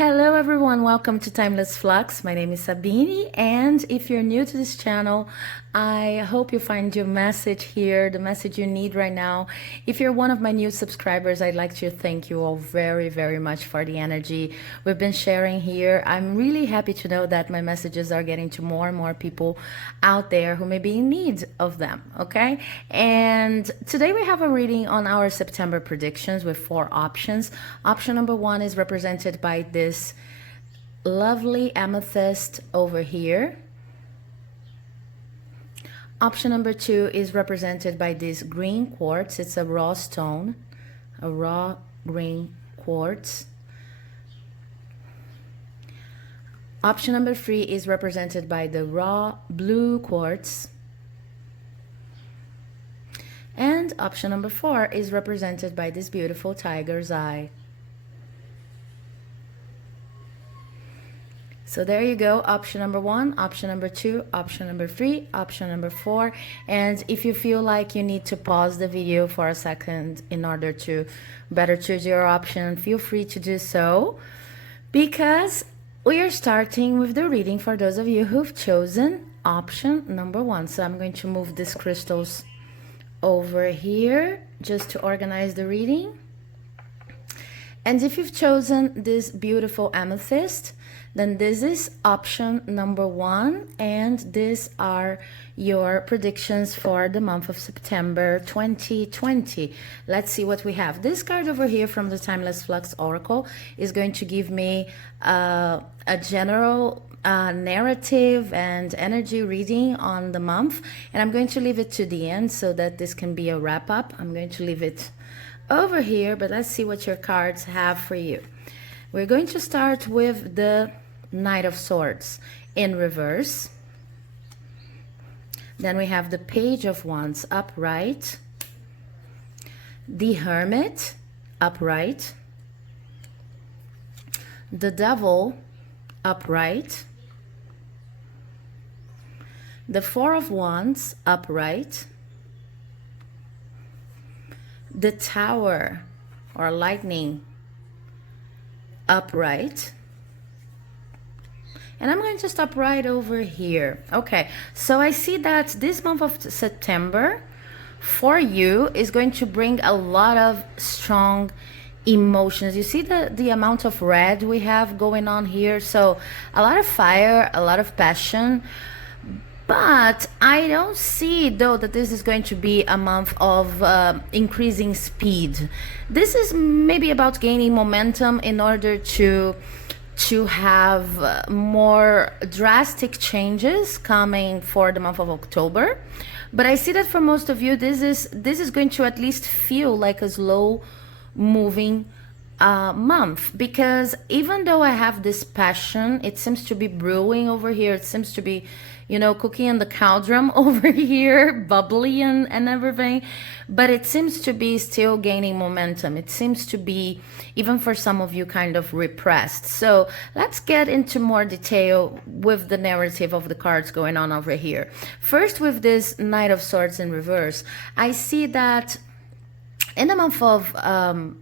Hello everyone, welcome to Timeless Flux. My name is Sabine, and if you're new to this channel, I hope you find your message here, the message you need right now. If you're one of my new subscribers, I'd like to thank you all very, very much for the energy we've been sharing here. I'm really happy to know that my messages are getting to more and more people out there who may be in need of them, okay? And today we have a reading on our September predictions with 4 options. Option number 1 is represented by this lovely amethyst over here. Option number 2 is represented by this green quartz. It's a raw stone, a raw green quartz. Option number 3 is represented by the raw blue quartz. And option number 4 is represented by this beautiful tiger's eye. So there you go, option number 1, option number 2, option number 3, option number 4. And if you feel like you need to pause the video for a second in order to better choose your option, feel free to do so, because we are starting with the reading for those of you who've chosen option number 1. So I'm going to move these crystals over here just to organize the reading. And if you've chosen this beautiful amethyst, then this is option number 1, and these are your predictions for the month of September 2020. Let's see what we have. This card over here from the Timeless Flux Oracle is going to give me a general narrative and energy reading on the month, and I'm going to leave it to the end so that this can be a wrap-up. I'm going to leave it over here, but let's see what your cards have for you. We're going to start with the Knight of Swords in reverse. Then we have the Page of Wands upright, the Hermit upright, the Devil upright, the Four of Wands upright, the Tower or Lightning upright, and I'm going to stop right over here. Okay, so I see that this month of September for you is going to bring a lot of strong emotions. You see the amount of red we have going on here, so a lot of fire, a lot of passion. But I don't see, though, that this is going to be a month of increasing speed. This is maybe about gaining momentum in order to have more drastic changes coming for the month of October. But I see that for most of you, this is going to at least feel like a slow moving month, because even though I have this passion, it seems to be brewing over here. It seems to be, you know, cooking in the cauldron over here, bubbly and everything, but it seems to be still gaining momentum. It seems to be, even for some of you, kind of repressed. So let's get into more detail with the narrative of the cards going on over here. First, with this Knight of Swords in reverse, I see that in the month of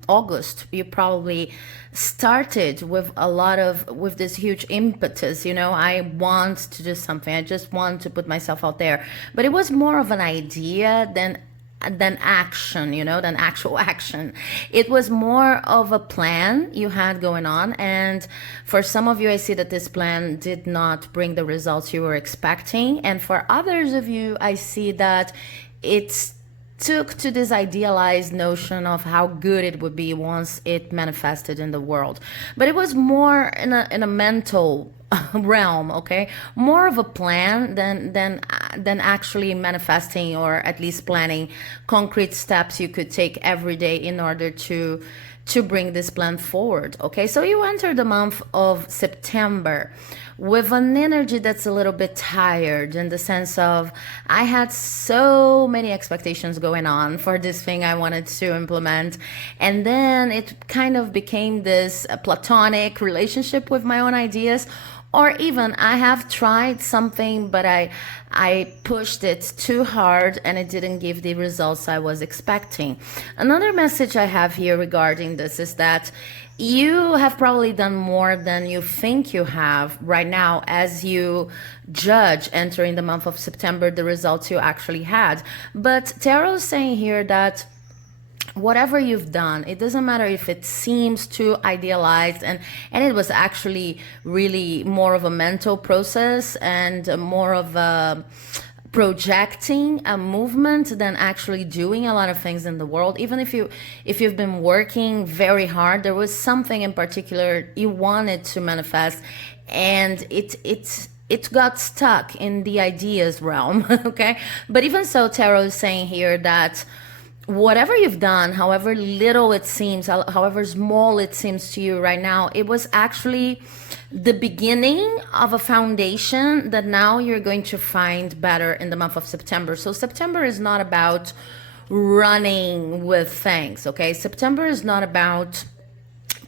August, you probably started with with this huge impetus, you know, I want to do something, I just want to put myself out there. But it was more of an idea than action, you know, than actual action. It was more of a plan you had going on, and for some of you, I see that this plan did not bring the results you were expecting, and for others of you, I see that it's took to this idealized notion of how good it would be once it manifested in the world. But it was more in a mental realm, okay? More of a plan than actually manifesting, or at least planning concrete steps you could take every day in order to bring this plan forward, okay? So you enter the month of September with an energy that's a little bit tired, in the sense of, I had so many expectations going on for this thing I wanted to implement, and then it kind of became this platonic relationship with my own ideas, or even I have tried something, but I pushed it too hard and it didn't give the results I was expecting. Another message I have here regarding this is that you have probably done more than you think you have right now as you judge entering the month of September the results you actually had. But Tarot is saying here that whatever you've done, it doesn't matter if it seems too idealized, and it was actually really more of a mental process and more of a projecting a movement than actually doing a lot of things in the world. Even if you've been working very hard, there was something in particular you wanted to manifest, and it got stuck in the ideas realm. Okay, but even so, Tarot is saying here that whatever you've done, however little it seems, however small it seems to you right now, it was actually the beginning of a foundation that now you're going to find better in the month of September. So September is not about running with things, okay? September is not about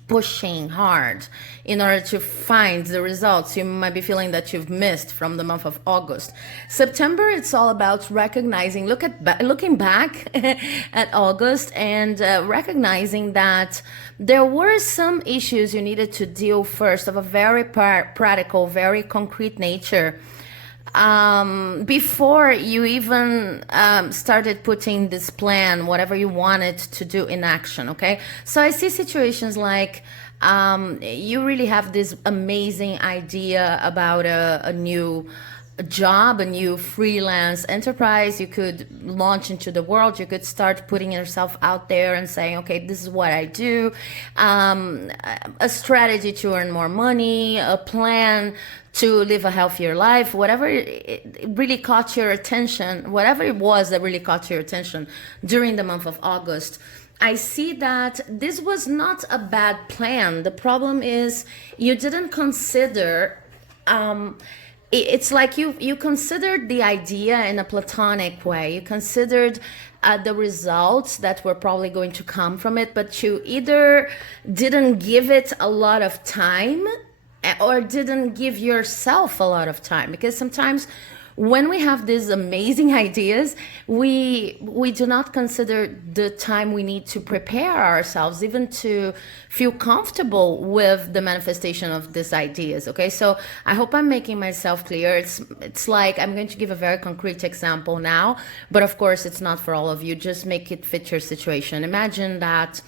pushing hard in order to find the results you might be feeling that you've missed from the month of August. September, it's all about recognizing, looking back at August and recognizing that there were some issues you needed to deal first of a very practical, very concrete nature, before you even started putting this plan, whatever you wanted to do, in action. Okay, so I see situations like you really have this amazing idea about a new job, a new freelance enterprise you could launch into the world. You could start putting yourself out there and saying, okay, this is what I do, a strategy to earn more money, a plan to live a healthier life, whatever it really caught your attention, whatever it was that really caught your attention during the month of August. I see that this was not a bad plan. The problem is you didn't consider, it's like you considered the idea in a platonic way. You considered the results that were probably going to come from it, but you either didn't give it a lot of time or didn't give yourself a lot of time. Because sometimes when we have these amazing ideas, we do not consider the time we need to prepare ourselves, even to feel comfortable with the manifestation of these ideas. Okay, so I hope I'm making myself clear. It's like, I'm going to give a very concrete example now, but of course it's not for all of you. Just make it fit your situation. Imagine that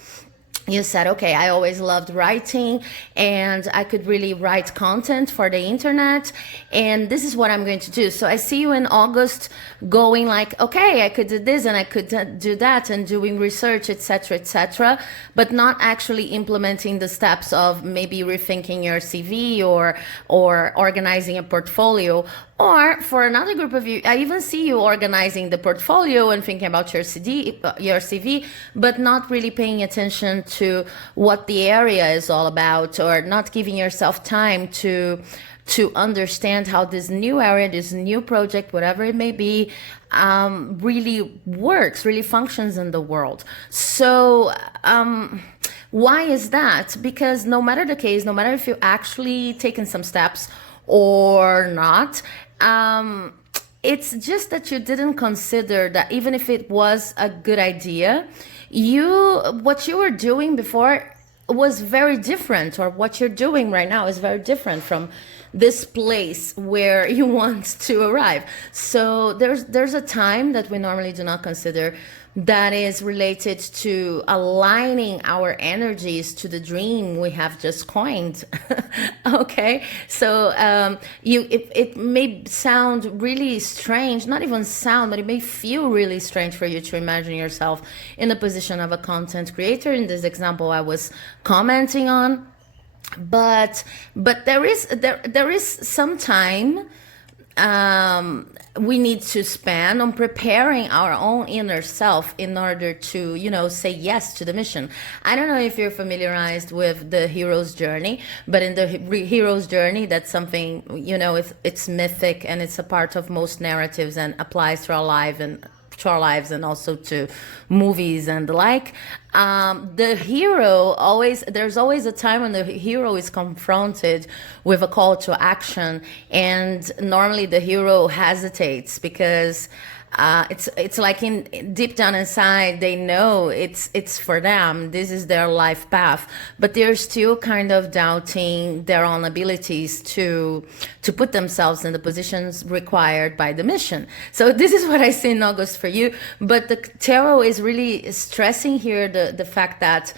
you said, okay, I always loved writing and I could really write content for the internet, and this is what I'm going to do. So I see you in August going like, okay, I could do this and I could do that, and doing research, etc., but not actually implementing the steps of maybe rethinking your CV or organizing a portfolio. Or for another group of you, I even see you organizing the portfolio and thinking about your CV, but not really paying attention to what the area is all about, or not giving yourself time to understand how this new area, this new project, whatever it may be, really works, really functions in the world. So why is that? Because no matter the case, no matter if you actually taken some steps or not, it's just that you didn't consider that even if it was a good idea, what you were doing before was very different, or what you're doing right now is very different from this place where you want to arrive. So there's a time that we normally do not consider that is related to aligning our energies to the dream we have just coined. Okay, so it may sound really strange, not even sound, but it may feel really strange for you to imagine yourself in the position of a content creator in this example I was commenting on. But there is some time we need to spend on preparing our own inner self in order to, say yes to the mission. I don't know if you're familiarized with the hero's journey, but in the hero's journey, that's something, it's mythic and it's a part of most narratives and applies to our life and to our lives and also to movies and the like. The hero there's always a time when the hero is confronted with a call to action, and normally the hero hesitates because it's like in deep down inside they know it's for them, this is their life path, but they're still kind of doubting their own abilities to put themselves in the positions required by the mission. So this is what I see in August for you. But the tarot is really stressing here the fact that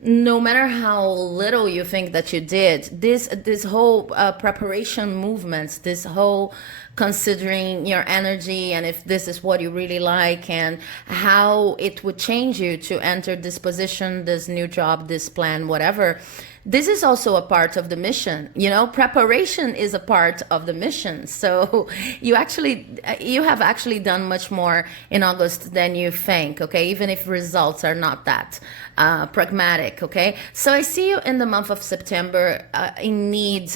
no matter how little you think that you did, this whole preparation movements, this whole considering your energy and if this is what you really like and how it would change you to enter this position, this new job, this plan, whatever. This is also a part of the mission. Preparation is a part of the mission. So you have actually done much more in August than you think, okay? Even if results are not that pragmatic, okay? So I see you in the month of September in need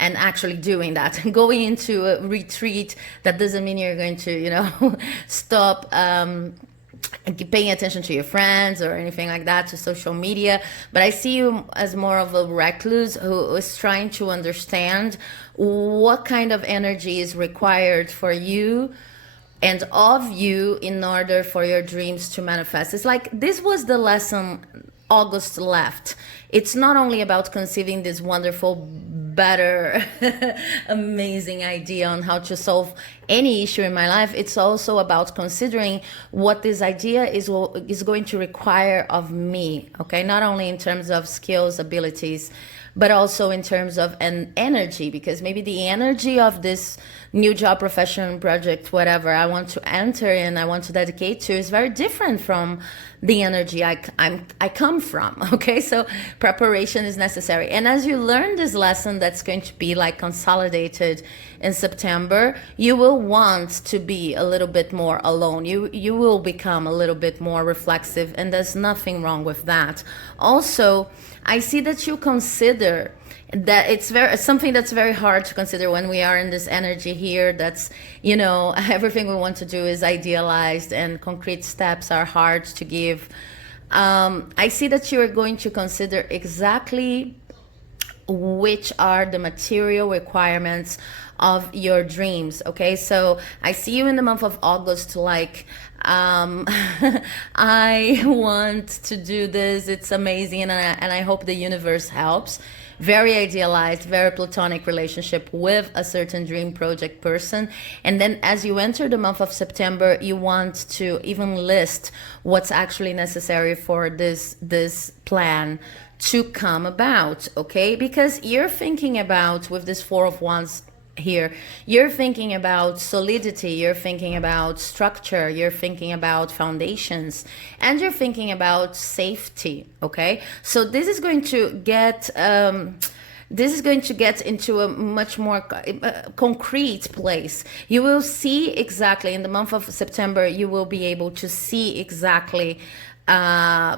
and actually doing that, going into a retreat. That doesn't mean you're going to, stop paying attention to your friends or anything like that, to social media. But I see you as more of a recluse who is trying to understand what kind of energy is required for you and of you in order for your dreams to manifest. It's like this was the lesson August left. It's not only about conceiving this wonderful, better, amazing idea on how to solve any issue in my life. It's also about considering what this idea is going to require of me, okay? Not only in terms of skills, abilities, but also in terms of an energy, because maybe the energy of this new job, profession, project, whatever I want to enter and I want to dedicate to is very different from the energy I come from, okay? So preparation is necessary. And as you learn this lesson that's going to be like consolidated in September, you will want to be a little bit more alone. You will become a little bit more reflexive, and there's nothing wrong with that. Also, I see that you consider that it's something that's very hard to consider when we are in this energy here. That's, everything we want to do is idealized and concrete steps are hard to give. I see that you are going to consider exactly which are the material requirements of your dreams, okay? So I see you in the month of August like, I want to do this, it's amazing, and I hope the universe helps. Very idealized, very platonic relationship with a certain dream project person. And then as you enter the month of September, you want to even list what's actually necessary for this plan to come about, okay? Because you're thinking about, with this Four of Wands here, you're thinking about solidity, you're thinking about structure, you're thinking about foundations, and you're thinking about safety, okay? So this is going to get into a much more concrete place. You will see exactly in the month of September, you will be able to see exactly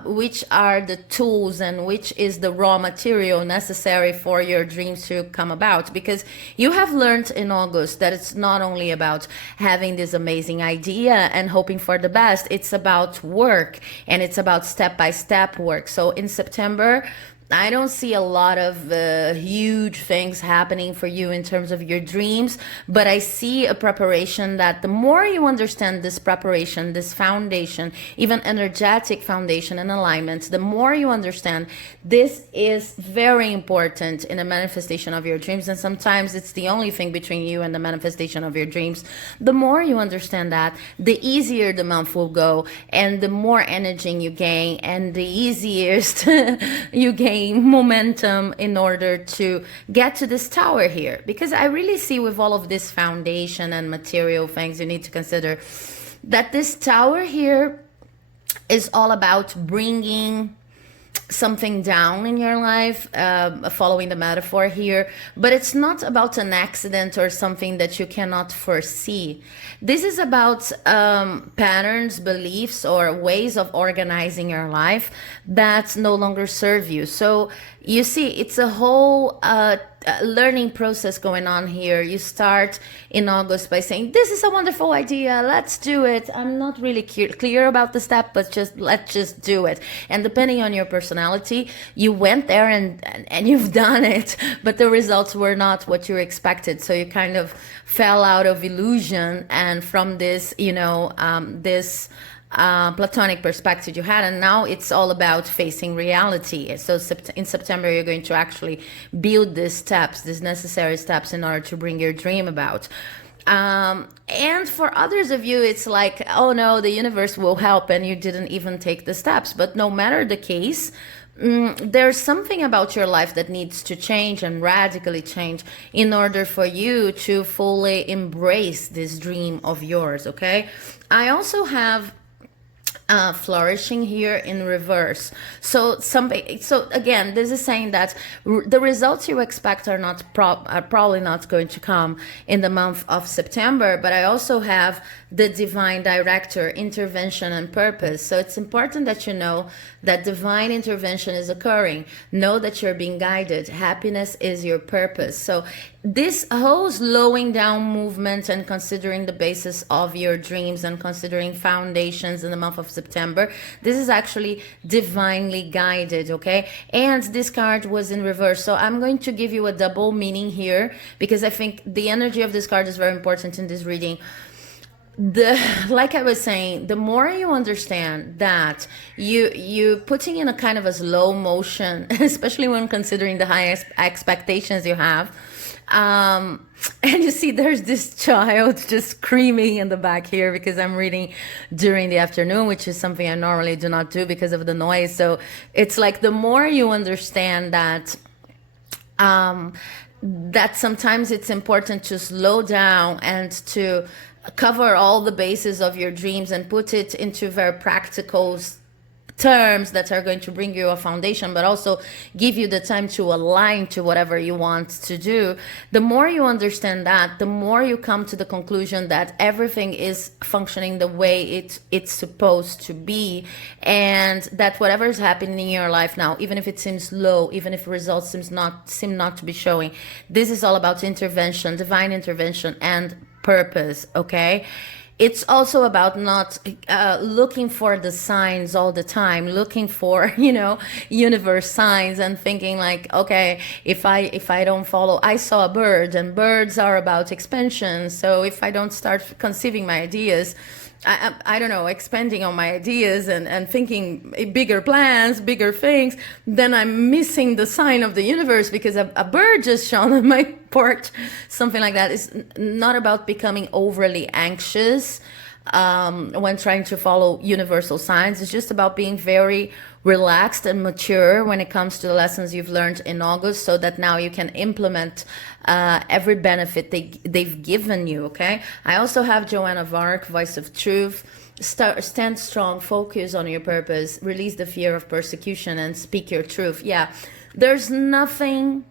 which are the tools and which is the raw material necessary for your dreams to come about. Because you have learned in August that it's not only about having this amazing idea and hoping for the best, it's about work and it's about step-by-step work. So in September, I don't see a lot of huge things happening for you in terms of your dreams, but I see a preparation that the more you understand this preparation, this foundation, even energetic foundation and alignment, the more you understand this is very important in the manifestation of your dreams. And sometimes it's the only thing between you and the manifestation of your dreams. The more you understand that, the easier the month will go and the more energy you gain and the easiest you gain momentum in order to get to this tower here. Because I really see with all of this foundation and material things, you need to consider that this tower here is all about bringing something down in your life, following the metaphor here, but it's not about an accident or something that you cannot foresee. This is about patterns, beliefs, or ways of organizing your life that no longer serve you. So you see, it's a whole learning process going on here. You start in August by saying, this is a wonderful idea, let's do it. I'm not really clear about the step, but let's just do it. And depending on your personality, you went there and you've done it, but the results were not what you expected. So you kind of fell out of illusion, and from this, this platonic perspective you had, and now it's all about facing reality. So in September, you're going to actually build these necessary steps in order to bring your dream about. And for others of you, it's like, oh no, the universe will help, and you didn't even take the steps. But no matter the case, there's something about your life that needs to change and radically change in order for you to fully embrace this dream of yours. Okay, I also have flourishing here in reverse. So again, this is saying that the results you expect are probably not going to come in the month of September. But I also have the divine director, intervention, and purpose. So it's important that you know that divine intervention is occurring. Know that you're being guided. Happiness is your purpose. So this whole slowing down movement and considering the basis of your dreams and considering foundations in the month of September, this is actually divinely guided, okay? And this card was in reverse. So I'm going to give you a double meaning here, because I think the energy of this card is very important in this reading. Like I was saying, the more you understand that you putting in a kind of a slow motion, especially when considering the high expectations you have, and you see there's this child just screaming in the back here, because I'm reading during the afternoon, which is something I normally do not do because of the noise. So it's like the more you understand that that sometimes it's important to slow down and to cover all the bases of your dreams and put it into very practical terms that are going to bring you a foundation, but also give you the time to align to whatever you want to do. The more you understand that, the more you come to the conclusion that everything is functioning the way it's supposed to be, and that whatever is happening in your life now, even if it seems low, even if results seem not to be showing, this is all about intervention, divine intervention, and purpose. Okay, it's also about not looking for the signs all the time, looking for universe signs and thinking like, okay, if I don't follow, I saw a bird, and birds are about expansion, so if I don't start conceiving my ideas, I don't know, expanding on my ideas and thinking bigger plans, bigger things, then I'm missing the sign of the universe because a bird just shone on my porch, something like that. It's not about becoming overly anxious when trying to follow universal signs. It's just about being very relaxed and mature when it comes to the lessons you've learned in August, so that now you can implement every benefit they've given you. Okay, I also have Joan of Arc, voice of truth. Stand strong, focus on your purpose, release the fear of persecution, and speak your truth. Yeah, there's nothing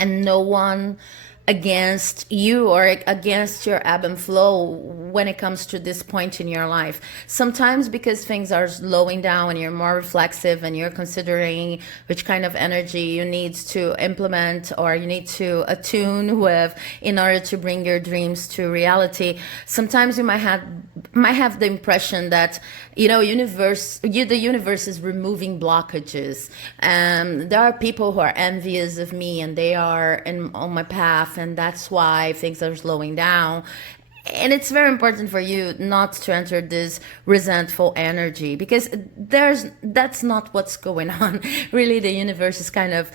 and no one against you or against your ebb and flow when it comes to this point in your life. Sometimes because things are slowing down and you're more reflexive and you're considering which kind of energy you need to implement or you need to attune with in order to bring your dreams to reality, sometimes you might have the impression that the universe is removing blockages. There are people who are envious of me and they are on my path, and that's why things are slowing down. And it's very important for you not to enter this resentful energy, because that's not what's going on. Really, the universe is kind of,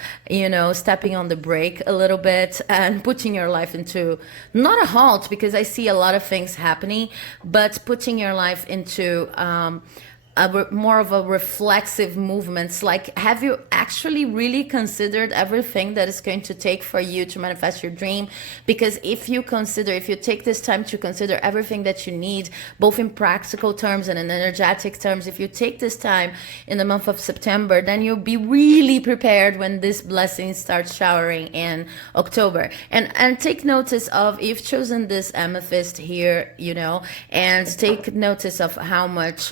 stepping on the brake a little bit and putting your life into, not a halt, because I see a lot of things happening, but putting your life into more of a reflexive movements. Like, have you actually really considered everything that it's going to take for you to manifest your dream? Because if you take this time to consider everything that you need, both in practical terms and in energetic terms, if you take this time in the month of September, then you'll be really prepared when this blessing starts showering in October. And take notice of, you've chosen this amethyst here, and take notice of how much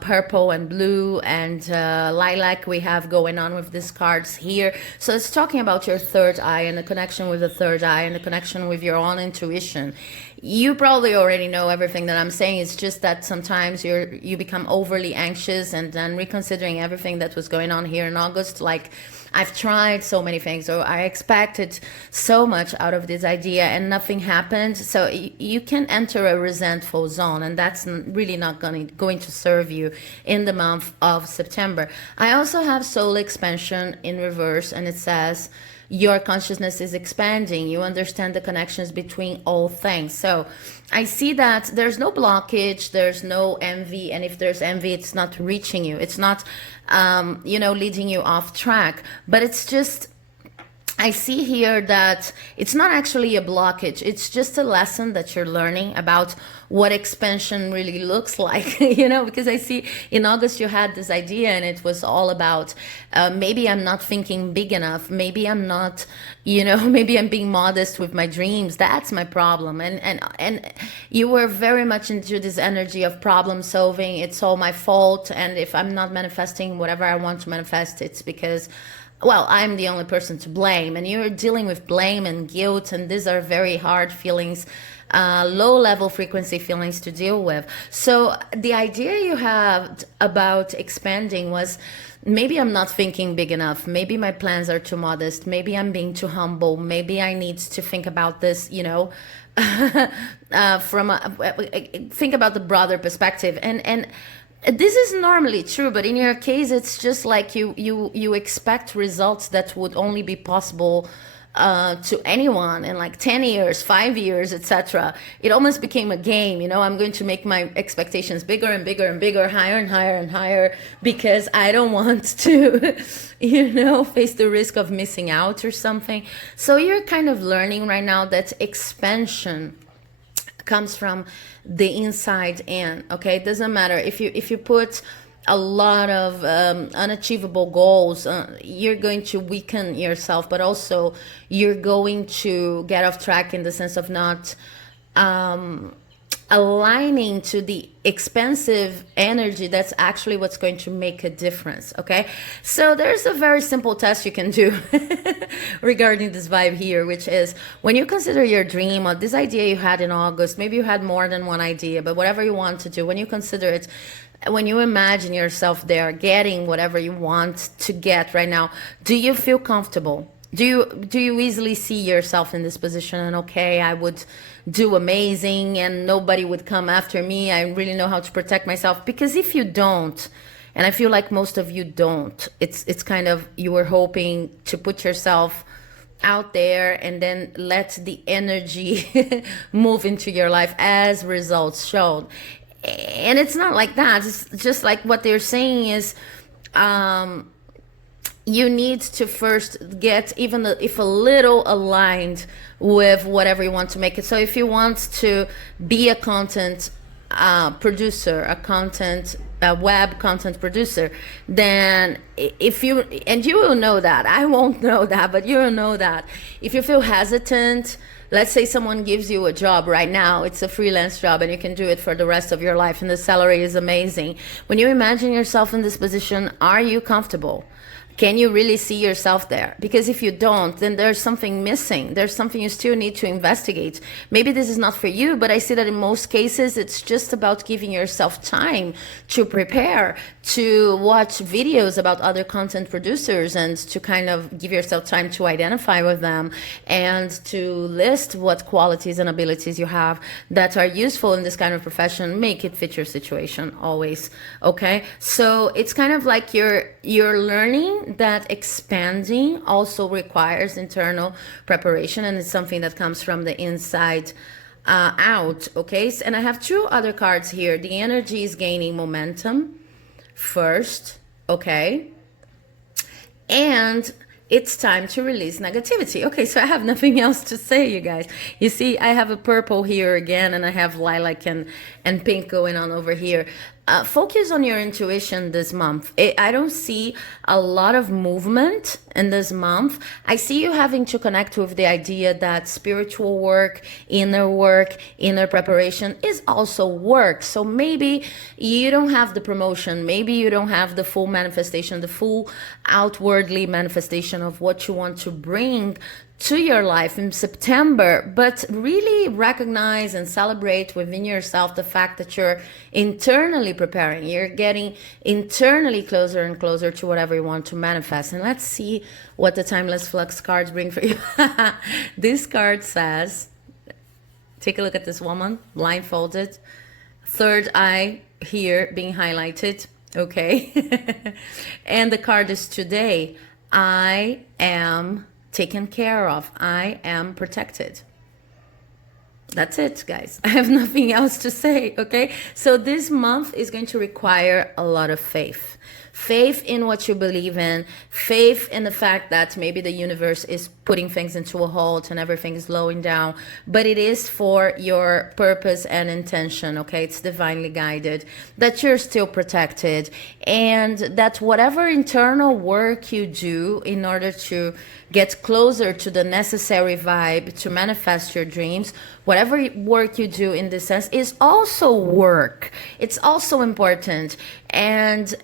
purple and blue and lilac we have going on with these cards here. So it's talking about your third eye and the connection with the third eye and the connection with your own intuition. You probably already know everything that I'm saying. It's just that sometimes you become overly anxious, and then reconsidering everything that was going on here in August, like I've tried so many things, or I expected so much out of this idea and nothing happened. So you can enter a resentful zone, and that's really not going to serve you in the month of September. I also have soul expansion in reverse, and it says your consciousness is expanding. You understand the connections between all things. So I see that there's no blockage, there's no envy. And if there's envy, it's not reaching you. It's not, leading you off track. But it's just, I see here that it's not actually a blockage. It's just a lesson that you're learning about what expansion really looks like, because I see in August you had this idea and it was all about maybe I'm not thinking big enough. Maybe I'm not, maybe I'm being modest with my dreams. That's my problem. And you were very much into this energy of problem solving. It's all my fault. And if I'm not manifesting whatever I want to manifest, it's because I'm the only person to blame. And you're dealing with blame and guilt, and these are very hard feelings, low level frequency feelings to deal with. So the idea you had about expanding was, maybe I'm not thinking big enough. Maybe my plans are too modest. Maybe I'm being too humble. Maybe I need to think about this, think about the broader perspective. And this is normally true, but in your case, it's just like you expect results that would only be possible to anyone in like 10 years, 5 years, etc. It almost became a game. I'm going to make my expectations bigger and bigger and bigger, higher and higher and higher, because I don't want to, face the risk of missing out or something. So you're kind of learning right now that expansion comes from the inside in. Okay, it doesn't matter if you put a lot of unachievable goals, you're going to weaken yourself, but also you're going to get off track in the sense of not aligning to the expansive energy. That's actually what's going to make a difference. Okay, so there's a very simple test you can do regarding this vibe here, which is when you consider your dream or this idea you had in August, maybe you had more than one idea, but whatever you want to do, when you consider it, when you imagine yourself there getting whatever you want to get right now, do you feel comfortable? Do you easily see yourself in this position and, okay, I would do amazing and nobody would come after me, I really know how to protect myself? Because if you don't, and I feel like most of you don't, it's kind of, you were hoping to put yourself out there and then let the energy move into your life as results showed. And it's not like that. It's just like what they're saying is, you need to first get, even if a little, aligned with whatever you want to make it. So if you want to be a content producer, a web content producer, then and you will know that, I won't know that, but you will know that if you feel hesitant, let's say someone gives you a job right now, it's a freelance job and you can do it for the rest of your life and the salary is amazing. When you imagine yourself in this position, are you comfortable? Can you really see yourself there? Because if you don't, then there's something missing. There's something you still need to investigate. Maybe this is not for you, but I see that in most cases, it's just about giving yourself time to prepare, to watch videos about other content producers and to kind of give yourself time to identify with them and to list what qualities and abilities you have that are useful in this kind of profession. Make it fit your situation always, okay? So it's kind of like you're learning that expanding also requires internal preparation, and it's something that comes from the inside out, okay? And I have two other cards here. The energy is gaining momentum first, okay? And it's time to release negativity. Okay, so I have nothing else to say, you guys. You see, I have a purple here again, and I have lilac and pink going on over here. focus on your intuition this month. I don't see a lot of movement in this month. I see you having to connect with the idea that spiritual work, inner preparation is also work. So maybe you don't have the promotion, maybe you don't have the full manifestation, the full outwardly manifestation of what you want to bring to your life in September, but really recognize and celebrate within yourself the fact that you're internally preparing. You're getting internally closer and closer to whatever you want to manifest. And let's see what the Timeless Flux cards bring for you. This card says, take a look at this woman, blindfolded, third eye here being highlighted, okay? And the card is today, I am taken care of. I am protected. That's it, guys. I have nothing else to say, okay? So this month is going to require a lot of faith. Faith in what you believe in, faith in the fact that maybe the universe is putting things into a halt and everything is slowing down, but it is for your purpose and intention, okay? It's divinely guided, that you're still protected, and that whatever internal work you do in order to get closer to the necessary vibe to manifest your dreams, whatever work you do in this sense is also work. It's also important. And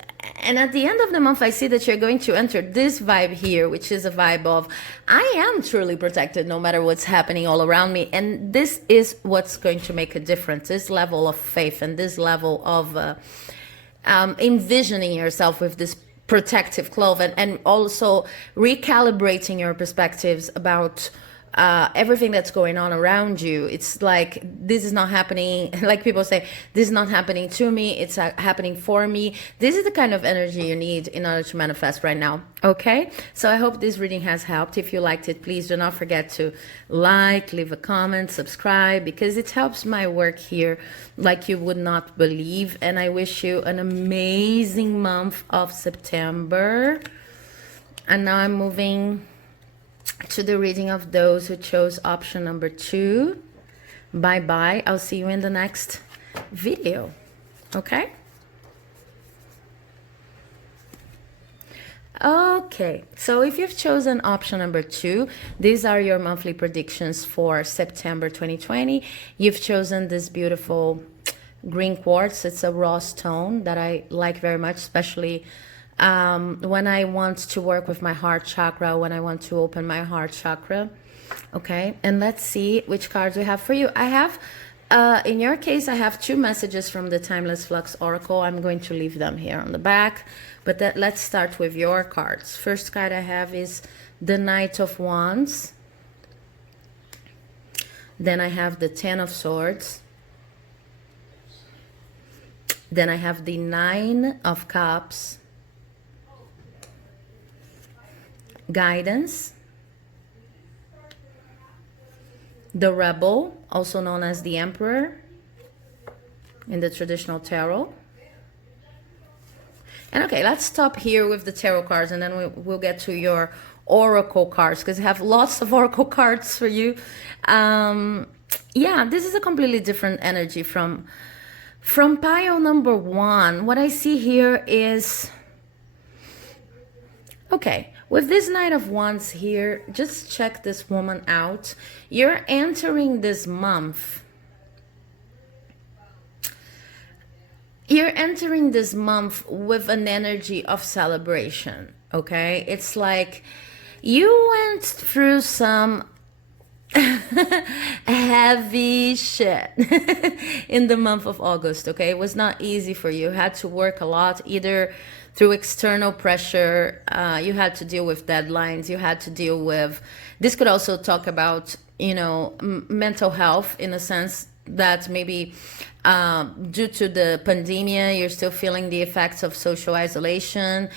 at the end of the month, I see that you're going to enter this vibe here, which is a vibe of, I am truly protected no matter what's happening all around me. And this is what's going to make a difference, this level of faith and this level of envisioning yourself with this protective cloth, and also recalibrating your perspectives about everything that's going on around you. It's like, this is not happening, like people say, this is not happening to me, it's happening for me. This is the kind of energy you need in order to manifest right now, okay? So I hope this reading has helped. If you liked it, please do not forget to like, leave a comment, subscribe, because it helps my work here like you would not believe. And I wish you an amazing month of September. And now I'm moving to the reading of those who chose option number 2. Bye bye. I'll see you in the next video. Okay? Okay, so if you've chosen option number 2, these are your monthly predictions for September 2020. You've chosen this beautiful green quartz. It's a raw stone that I like very much, especially when I want to work with my heart chakra, when I want to open my heart chakra. Okay, and let's see which cards we have for you. I have, in your case, I have 2 messages from the Timeless Flux Oracle. I'm going to leave them here on the back, but let's start with your cards. First card I have is the Knight of Wands. Then I have the Ten of Swords. Then I have the Nine of Cups. Guidance. The Rebel, also known as the Emperor in the traditional tarot. And okay, let's stop here with the tarot cards, and then we'll get to your oracle cards, because I have lots of oracle cards for you. Yeah, this is a completely different energy from pile number 1. What I see here is, okay, with this Knight of Wands here, just check this woman out. You're entering this month. You're entering this month with an energy of celebration, okay? It's like you went through some heavy shit in the month of August, okay? It was not easy for you. You had to work a lot, either through external pressure, you had to deal with deadlines, you had to deal with, this could also talk about, you know, mental health, in a sense that maybe due to the pandemic, you're still feeling the effects of social isolation.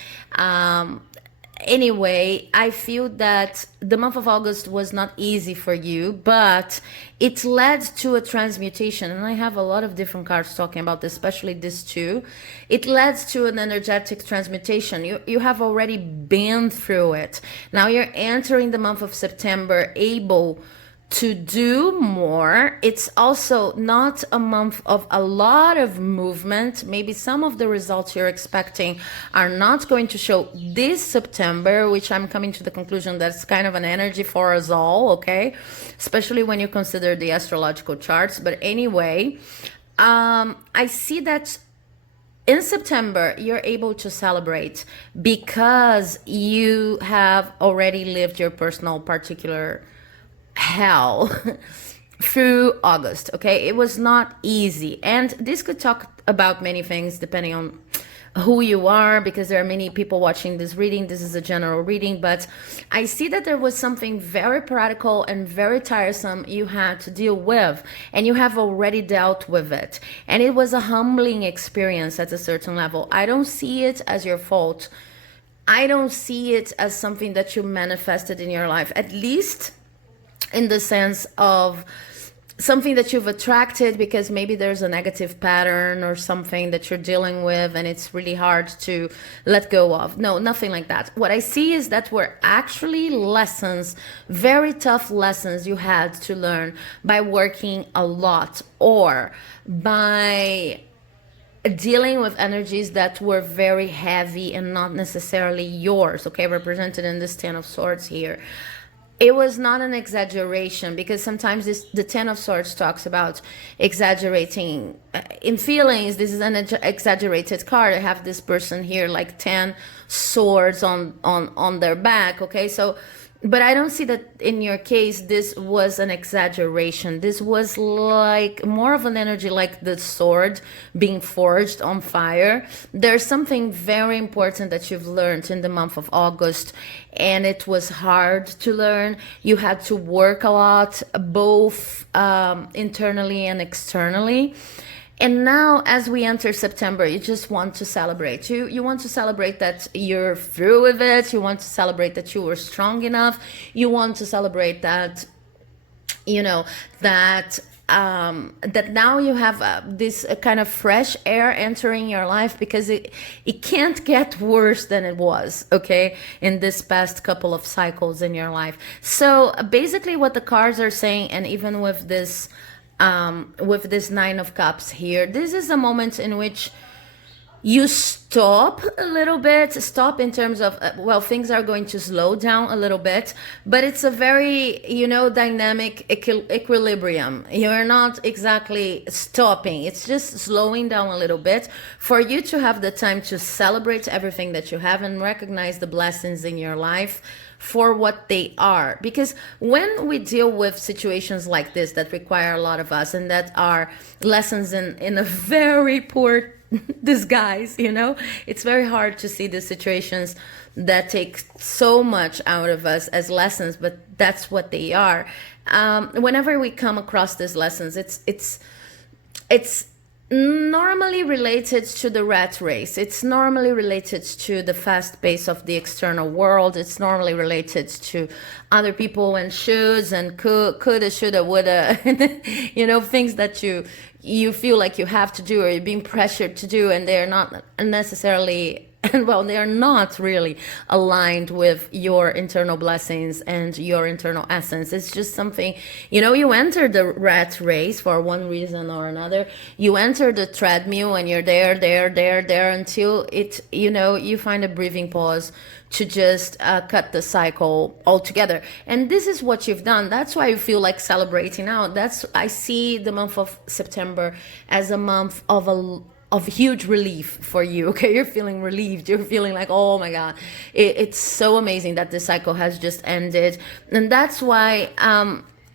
Anyway, I feel that the month of August was not easy for you, but it led to a transmutation. And I have a lot of different cards talking about this, especially this too. It led to an energetic transmutation. You have already been through it. Now you're entering the month of September able to do more. It's also not a month of a lot of movement. Maybe some of the results you're expecting are not going to show this September, which I'm coming to the conclusion that's kind of an energy for us all, okay? Especially when you consider the astrological charts. But anyway, I see that in September, you're able to celebrate because you have already lived your personal particular hell through August, okay? It was not easy. And this could talk about many things depending on who you are, because there are many people watching this reading. This is a general reading, but I see that there was something very practical and very tiresome you had to deal with, and you have already dealt with it. And it was a humbling experience at a certain level. I don't see it as your fault. I don't see it as something that you manifested in your life, at least in the sense of something that you've attracted because maybe there's a negative pattern or something that you're dealing with and it's really hard to let go of. No, nothing like that. What I see is that were actually lessons, very tough lessons you had to learn by working a lot or by dealing with energies that were very heavy and not necessarily yours, okay, represented in this Ten of Swords here. It was not an exaggeration, because sometimes the Ten of Swords talks about exaggerating in feelings. This is an exaggerated card. I have this person here like 10 swords on their back, okay? So, but I don't see that in your case this was an exaggeration. This was like more of an energy like the sword being forged on fire. There's something very important that you've learned in the month of August, and it was hard to learn. You had to work a lot, both internally and externally. And now, as we enter September, you just want to celebrate. You want to celebrate that you're through with it. You want to celebrate that you were strong enough. You want to celebrate that, you know, that now you have this kind of fresh air entering your life, because it can't get worse than it was, okay, in this past couple of cycles in your life. So basically what the cards are saying, and even with this Nine of Cups here, this is a moment in which you stop a little bit, stop in terms of, well, things are going to slow down a little bit, but it's a very, you know, dynamic equilibrium. You're not exactly stopping. It's just slowing down a little bit for you to have the time to celebrate everything that you have and recognize the blessings in your life for what they are. Because when we deal with situations like this that require a lot of us and that are lessons in a very poor disguise, you know, it's very hard to see the situations that take so much out of us as lessons, but that's what they are. Whenever we come across these lessons, it's normally related to the rat race. It's normally related to the fast pace of the external world. It's normally related to other people and shoulds and coulda, shoulda, woulda, you know, things that you feel like you have to do or you're being pressured to do, and they're not necessarily, and well, they are not really aligned with your internal blessings and your internal essence. It's just something, you know, you enter the rat race for one reason or another. You enter the treadmill and you're there until it, you know, you find a breathing pause to just cut the cycle altogether. And this is what you've done. That's why you feel like celebrating now. I see the month of September as a month of huge relief for you, okay? You're feeling relieved. You're feeling like, oh my God, it's so amazing that this cycle has just ended. And that's why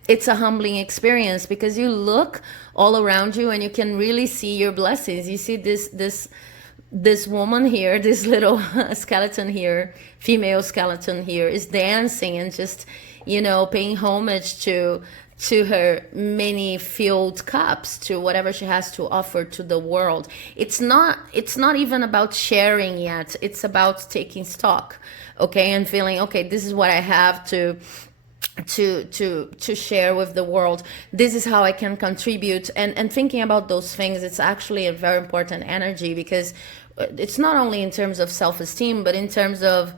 it's a humbling experience, because you look all around you and you can really see your blessings. You see this woman here, this little skeleton here, female skeleton here, is dancing and just, you know, paying homage to her many filled cups, to whatever she has to offer to the world. It's not even about sharing yet. It's about taking stock, okay, and feeling, okay, this is what I have to share with the world. This is how I can contribute, and thinking about those things. It's actually a very important energy, because it's not only in terms of self-esteem, but in terms of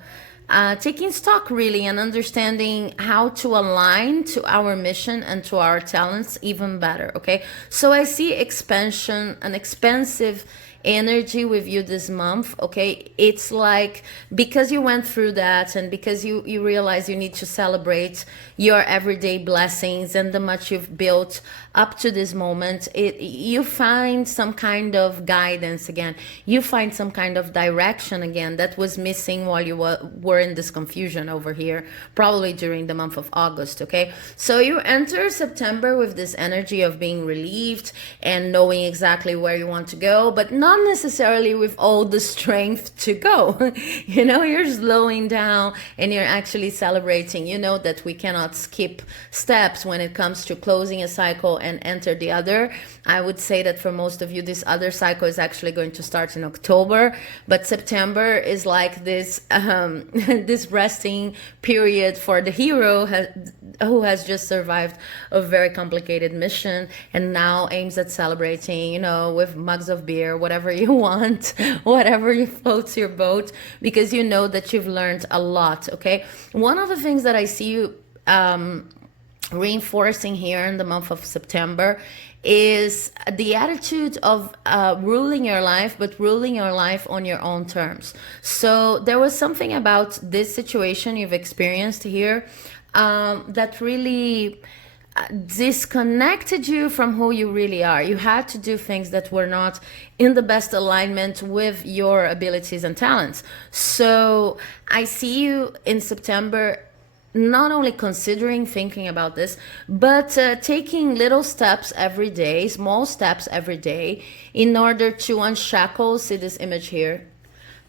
taking stock really and understanding how to align to our mission and to our talents even better. Okay, so I see expansion, an expansive energy with you this month. Okay, it's like because you went through that and because you realize you need to celebrate your everyday blessings and the much you've built up to this moment, you find some kind of guidance again, you find some kind of direction again that was missing while you were in this confusion over here, probably during the month of August. Okay, so you enter September with this energy of being relieved and knowing exactly where you want to go, but not necessarily with all the strength to go. You know, you're slowing down and you're actually celebrating. You know that we cannot skip steps when it comes to closing a cycle and enter the other. I would say that for most of you, this other cycle is actually going to start in October, but September is like this this resting period for the hero who has just survived a very complicated mission and now aims at celebrating, you know, with mugs of beer, whatever you want, whatever you floats your boat, because you know that you've learned a lot. Okay, one of the things that I see you reinforcing here in the month of September is the attitude of ruling your life, but ruling your life on your own terms. So there was something about this situation you've experienced here that really disconnected you from who you really are. You had to do things that were not in the best alignment with your abilities and talents. So I see you in September not only considering thinking about this, but taking little steps every day, small steps every day, in order to unshackle, see this image here,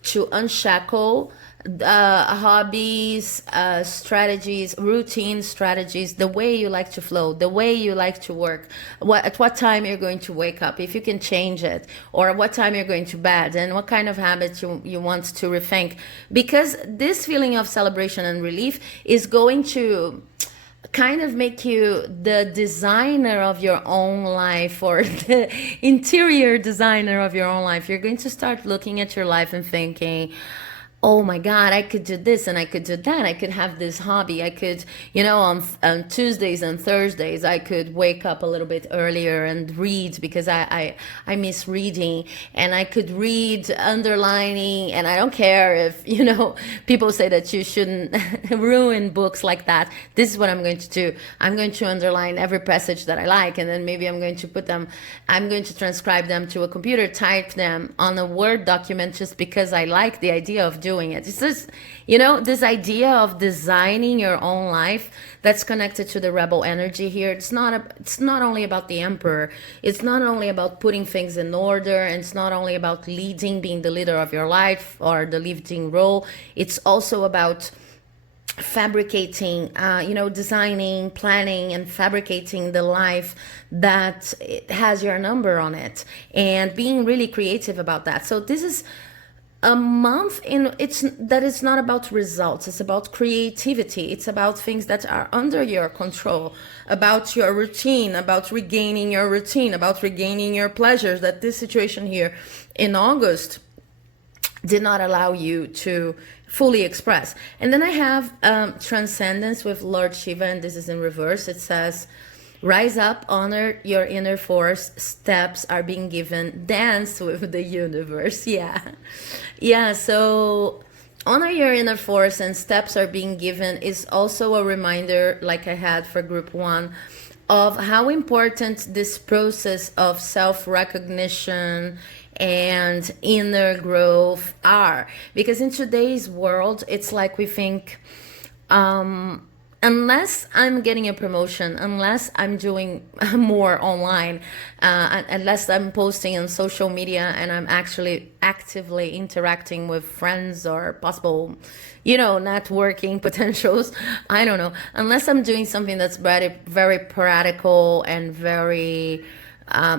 to unshackle hobbies, strategies, routine strategies, the way you like to flow, the way you like to work, at what time you're going to wake up, if you can change it, or what time you're going to bed, and what kind of habits you want to rethink. Because this feeling of celebration and relief is going to kind of make you the designer of your own life, or the interior designer of your own life. You're going to start looking at your life and thinking, oh my God, I could do this and I could do that. I could have this hobby. I could, you know, on Tuesdays and Thursdays, I could wake up a little bit earlier and read, because I miss reading. And I could read underlining, and I don't care if, you know, people say that you shouldn't ruin books like that. This is what I'm going to do. I'm going to underline every passage that I like, and then maybe I'm going to put them, I'm going to transcribe them to a computer, type them on a Word document, just because I like the idea of doing it. It's just, you know, this idea of designing your own life that's connected to the rebel energy here. It's not only about the emperor. It's not only about putting things in order, and it's not only about leading, being the leader of your life or the leading role. It's also about fabricating, you know, designing, planning, and fabricating the life that it has your number on it, and being really creative about that. So this is a month in it's not about results, it's about creativity, it's about things that are under your control, about your routine, about regaining your routine, about regaining your pleasures that this situation here in August did not allow you to fully express. And then I have transcendence with Lord Shiva, and this is in reverse. It says, rise up, honor your inner force, steps are being given, dance with the universe. Yeah, so honor your inner force and steps are being given is also a reminder, like I had for group 1, of how important this process of self-recognition and inner growth are. Because in today's world, it's like we think, unless I'm getting a promotion, unless I'm doing more online, unless I'm posting on social media and I'm actually actively interacting with friends or possible, you know, networking potentials, I don't know, unless I'm doing something that's very, very practical and very,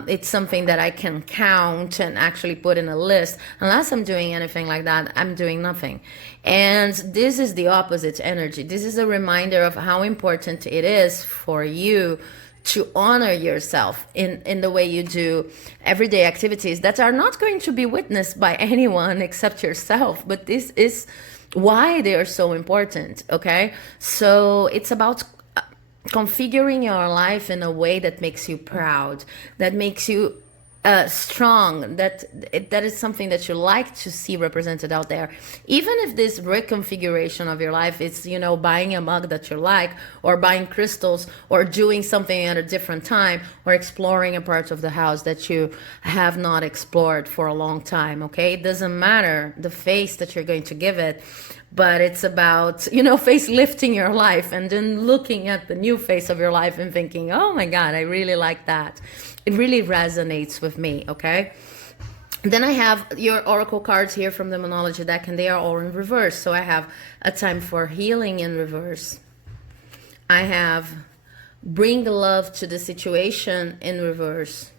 it's something that I can count and actually put in a list. Unless I'm doing anything like that, I'm doing nothing. And this is the opposite energy. This is a reminder of how important it is for you to honor yourself in the way you do everyday activities that are not going to be witnessed by anyone except yourself. But this is why they are so important. Okay, so it's about configuring your life in a way that makes you proud, that makes you strong, that is something that you like to see represented out there. Even if this reconfiguration of your life is, you know, buying a mug that you like, or buying crystals, or doing something at a different time, or exploring a part of the house that you have not explored for a long time. Okay, it doesn't matter the face that you're going to give it, but it's about, you know, facelifting your life and then looking at the new face of your life and thinking, oh my God, I really like that. It really resonates with me, okay? Then I have your oracle cards here from the Monology deck, and they are all in reverse. So I have a time for healing in reverse. I have bring love to the situation in reverse.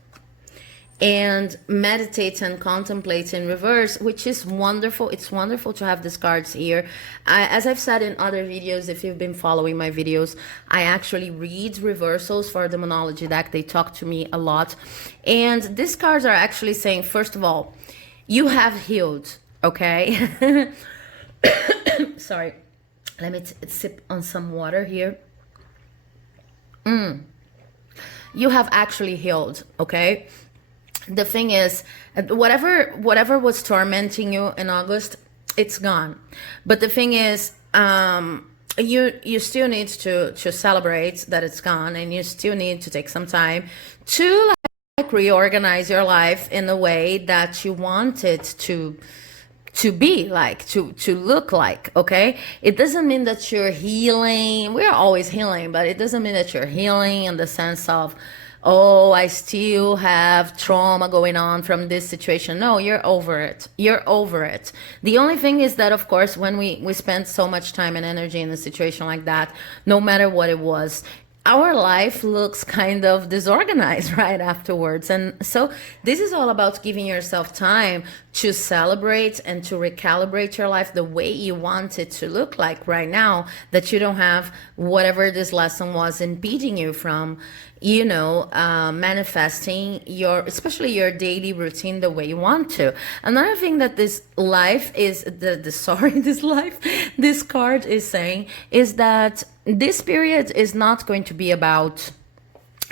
And meditate and contemplate in reverse, which is wonderful. It's wonderful to have these cards here. As I've said in other videos, if you've been following my videos, I actually read reversals for the Monology deck. They talk to me a lot. And these cards are actually saying, first of all, you have healed, okay? Sorry. Let me sip on some water here. You have actually healed, okay? The thing is, whatever was tormenting you in August, it's gone. But the thing is, you still need to celebrate that it's gone, and you still need to take some time to like reorganize your life in a way that you want it to be like, to look like, okay? It doesn't mean that you're healing. We're always healing, but it doesn't mean that you're healing in the sense of, oh, I still have trauma going on from this situation. No, you're over it. You're over it. The only thing is that, of course, when we spend so much time and energy in a situation like that, no matter what it was, our life looks kind of disorganized right afterwards. And so this is all about giving yourself time to celebrate and to recalibrate your life the way you want it to look like right now, that you don't have whatever this lesson was impeding you from, you know, manifesting especially your daily routine the way you want to. Another thing that this life is, this card is saying is that this period is not going to be about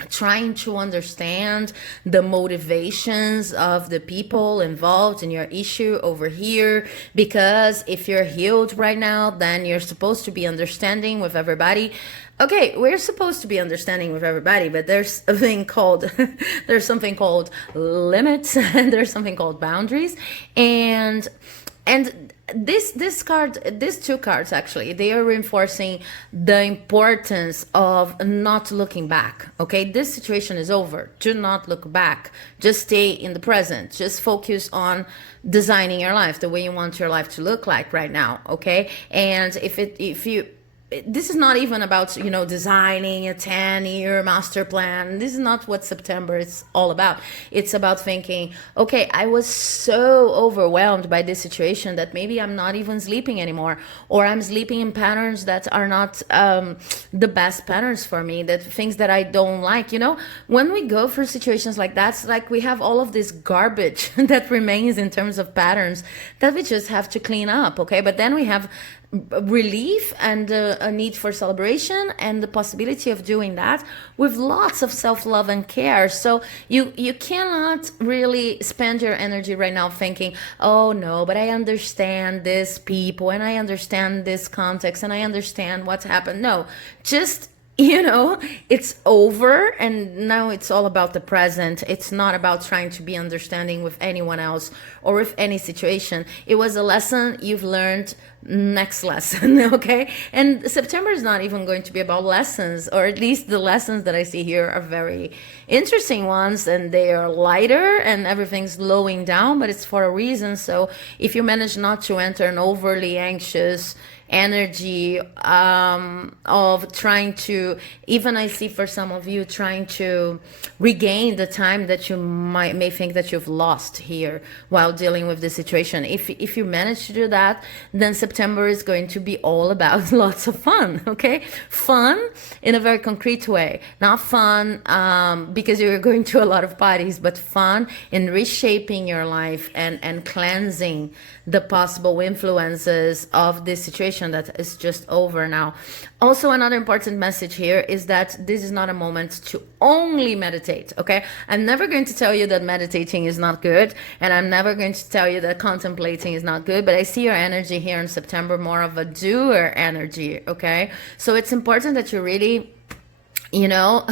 trying to understand the motivations of the people involved in your issue over here, because if you're healed right now, then you're supposed to be understanding with everybody. Okay, we're supposed to be understanding with everybody, but there's a thing called there's something called limits, and there's something called boundaries, and these two cards actually, they are reinforcing the importance of not looking back. Okay, this situation is over. Do not look back. Just stay in the present. Just focus on designing your life the way you want your life to look like right now. Okay, and if you this is not even about, you know, designing a 10-year master plan. This is not what September is all about. It's about thinking, okay, I was so overwhelmed by this situation that maybe I'm not even sleeping anymore, or I'm sleeping in patterns that are not the best patterns for me, that things that I don't like. You know, when we go through situations like that, it's like we have all of this garbage that remains in terms of patterns that we just have to clean up, okay? But then we have relief and a need for celebration and the possibility of doing that with lots of self-love and care. So you cannot really spend your energy right now thinking, oh no, but I understand this people and I understand this context and I understand what's happened. No, just, you know, it's over, and now it's all about the present. It's not about trying to be understanding with anyone else or with any situation. It was a lesson you've learned. Next lesson. Okay, and September is not even going to be about lessons, or at least the lessons that I see here are very interesting ones, and they are lighter and everything's slowing down, but it's for a reason. So if you manage not to enter an overly anxious energy of trying to, even I see for some of you, trying to regain the time that you may think that you've lost here while dealing with the situation. If you manage to do that, then September is going to be all about lots of fun, okay? Fun in a very concrete way. Not fun because you're going to a lot of parties, but fun in reshaping your life and cleansing the possible influences of this situation that is just over now. Also, another important message here is that this is not a moment to only meditate, okay? I'm never going to tell you that meditating is not good, and I'm never going to tell you that contemplating is not good, but I see your energy here in September more of a doer energy, okay? So it's important that you really, you know,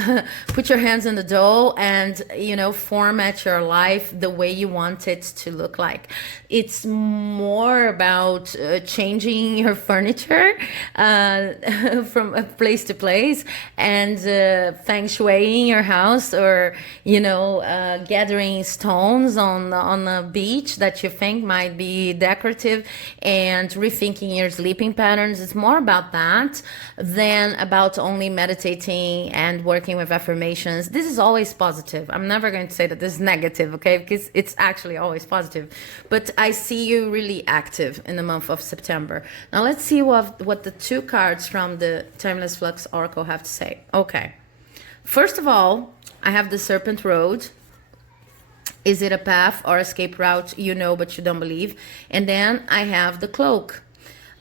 put your hands in the dough and, you know, format your life the way you want it to look like. It's more about changing your furniture from a place to place and feng shuiing your house, or, you know, gathering stones on a beach that you think might be decorative and rethinking your sleeping patterns. It's more about that than about only meditating and working with affirmations. This is always positive. I'm never going to say that this is negative, okay? Because it's actually always positive. But I see you really active in the month of September. Now let's see what the two cards from the Timeless Flux Oracle have to say. Okay. First of all, I have the Serpent Road. Is it a path or escape route? You know, but you don't believe. And then I have the Cloak.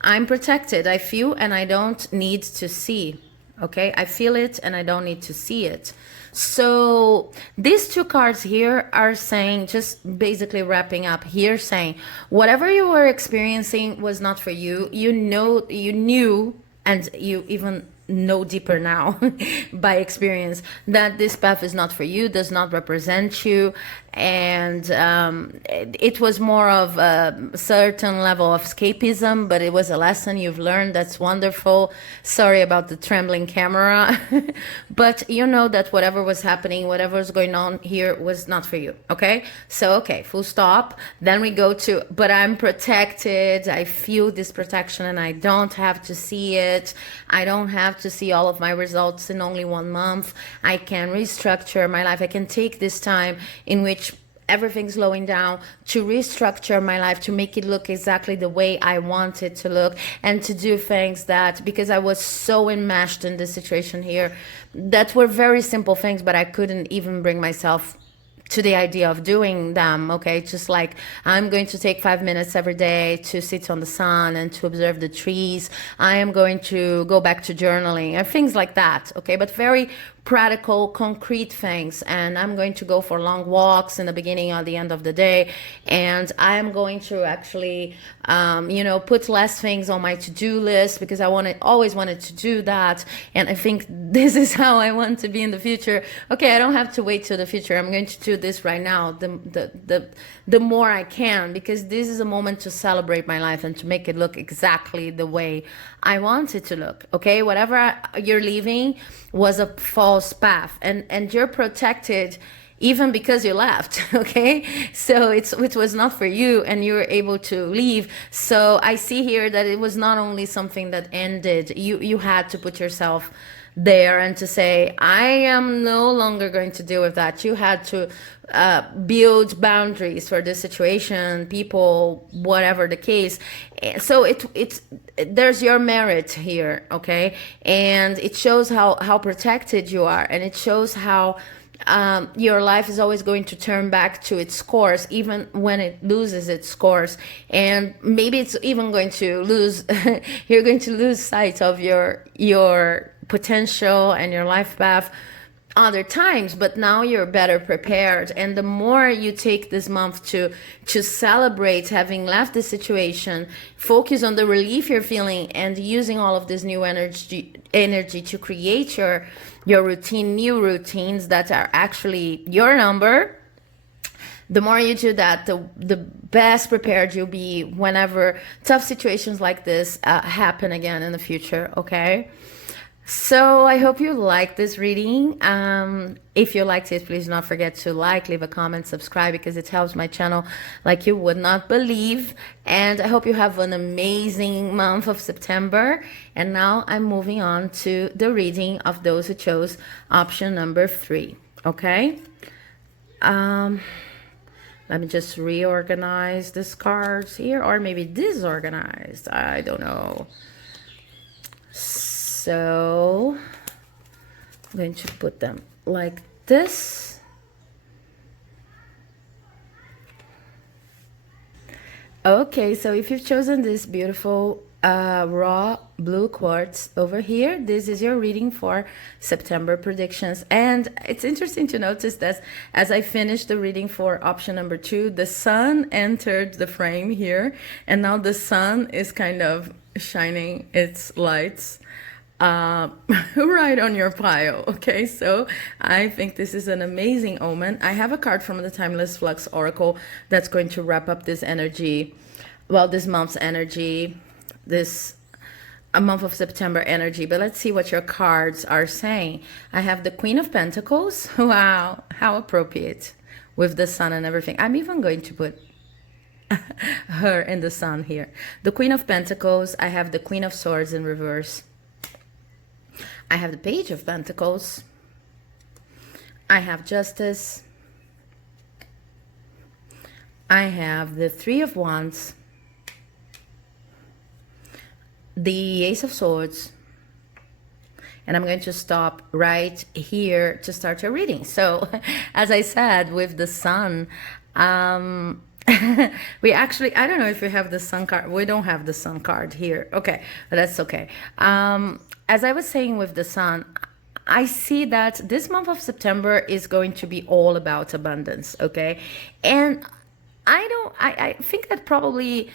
I'm protected. I feel and I don't need to see. Okay, I feel it and I don't need to see it. So these two cards here are saying, just basically wrapping up here, saying whatever you were experiencing was not for you. You know, you knew, and you even know deeper now by experience that this path is not for you, does not represent you, and it was more of a certain level of escapism, but it was a lesson you've learned. That's wonderful. Sorry about the trembling camera. But you know that whatever was happening, whatever was going on here was not for you. Okay, so okay, full stop. Then we go to, but I'm protected. I feel this protection and I don't have to see it. I don't have to see all of my results in only 1 month. I can restructure my life. I can take this time in which everything's slowing down to restructure my life, to make it look exactly the way I want it to look, and to do things that, because I was so enmeshed in this situation here, that were very simple things, but I couldn't even bring myself to the idea of doing them. Okay, just like I'm going to take 5 minutes every day to sit on the sun and to observe the trees. I am going to go back to journaling and things like that. Okay, but very practical, concrete things. And I'm going to go for long walks in the beginning or the end of the day. And I am going to actually, you know, put less things on my to-do list because I always wanted to do that. And I think this is how I want to be in the future. Okay, I don't have to wait till the future. I'm going to do this right now. The more I can, because this is a moment to celebrate my life and to make it look exactly the way I want it to look. Okay, whatever you're leaving was a false path, and you're protected even because you left. Okay, so it was not for you and you were able to leave. So I see here that it was not only something that ended, you had to put yourself there and to say, I am no longer going to deal with that. You had to build boundaries for this situation, people, whatever the case. So it's there's your merit here, okay? And it shows how protected you are, and it shows how your life is always going to turn back to its course, even when it loses its course. And maybe it's even going to lose, you're going to lose sight of your potential and your life path other times, but now you're better prepared. And the more you take this month to celebrate having left the situation, focus on the relief you're feeling and using all of this new energy to create your routine, new routines that are actually your number. The more you do that, the best prepared you'll be whenever tough situations like this happen again in the future, okay? So I hope you liked this reading. If you liked it, please do not forget to like, leave a comment, subscribe, because it helps my channel like you would not believe. And I hope you have an amazing month of September. And now I'm moving on to the reading of those who chose option number 3. Okay. Let me just reorganize these cards here, or maybe disorganized. I don't know. So I'm going to put them like this. Okay, so if you've chosen this beautiful raw blue quartz over here, this is your reading for September predictions. And it's interesting to notice that as I finished the reading for option number 2, the sun entered the frame here, and now the sun is kind of shining its lights right on your pile. Okay, so I think this is an amazing omen. I have a card from the Timeless Flux Oracle that's going to wrap up this energy, well, this month's energy, this a month of September energy. But let's see what your cards are saying. I have the Queen of Pentacles. Wow, how appropriate with the sun and everything. I'm even going to put her in the sun here. The Queen of Pentacles. I have the Queen of Swords in reverse. I have the Page of Pentacles. I have Justice. I have the Three of Wands. The Ace of Swords. And I'm going to stop right here to start your reading. So, as I said, with the sun, we actually, I don't know if we have the sun card. We don't have the sun card here. Okay, but that's okay. As I was saying with the sun, I see that this month of September is going to be all about abundance, okay? And I think that probably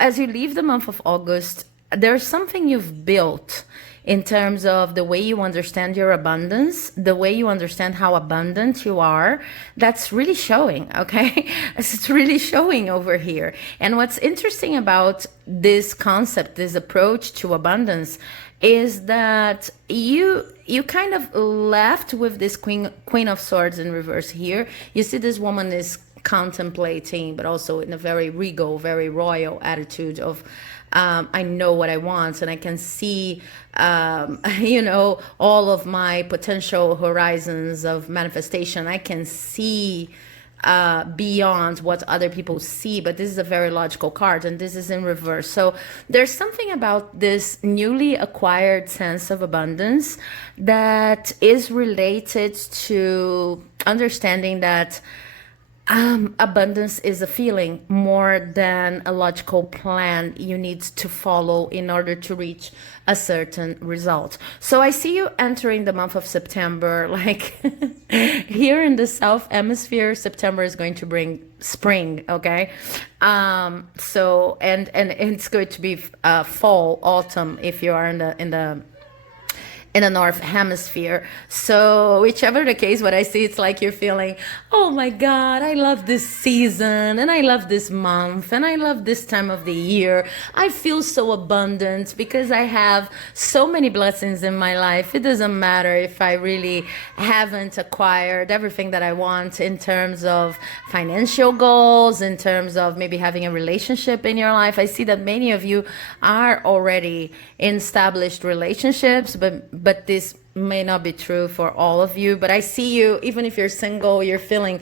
as you leave the month of August, there's something you've built in terms of the way you understand your abundance, the way you understand how abundant you are, that's really showing, okay? It's really showing over here. And what's interesting about this concept, this approach to abundance, is that you kind of left with this Queen of Swords in reverse here. You see this woman is contemplating, but also in a very regal, very royal attitude of I know what I want, and I can see, you know, all of my potential horizons of manifestation. I can see beyond what other people see, but this is a very logical card, and this is in reverse. So there's something about this newly acquired sense of abundance that is related to understanding that abundance is a feeling more than a logical plan you need to follow in order to reach a certain result. So I see you entering the month of September, like here in the South Hemisphere, September is going to bring spring, okay? So and it's going to be fall, autumn if you are in the North Hemisphere. So whichever the case, what I see, it's like you're feeling, oh my God, I love this season, and I love this month, and I love this time of the year. I feel so abundant because I have so many blessings in my life. It doesn't matter if I really haven't acquired everything that I want in terms of financial goals, in terms of maybe having a relationship in your life. I see that many of you are already in established relationships, but this may not be true for all of you. But I see you, even if you're single, you're feeling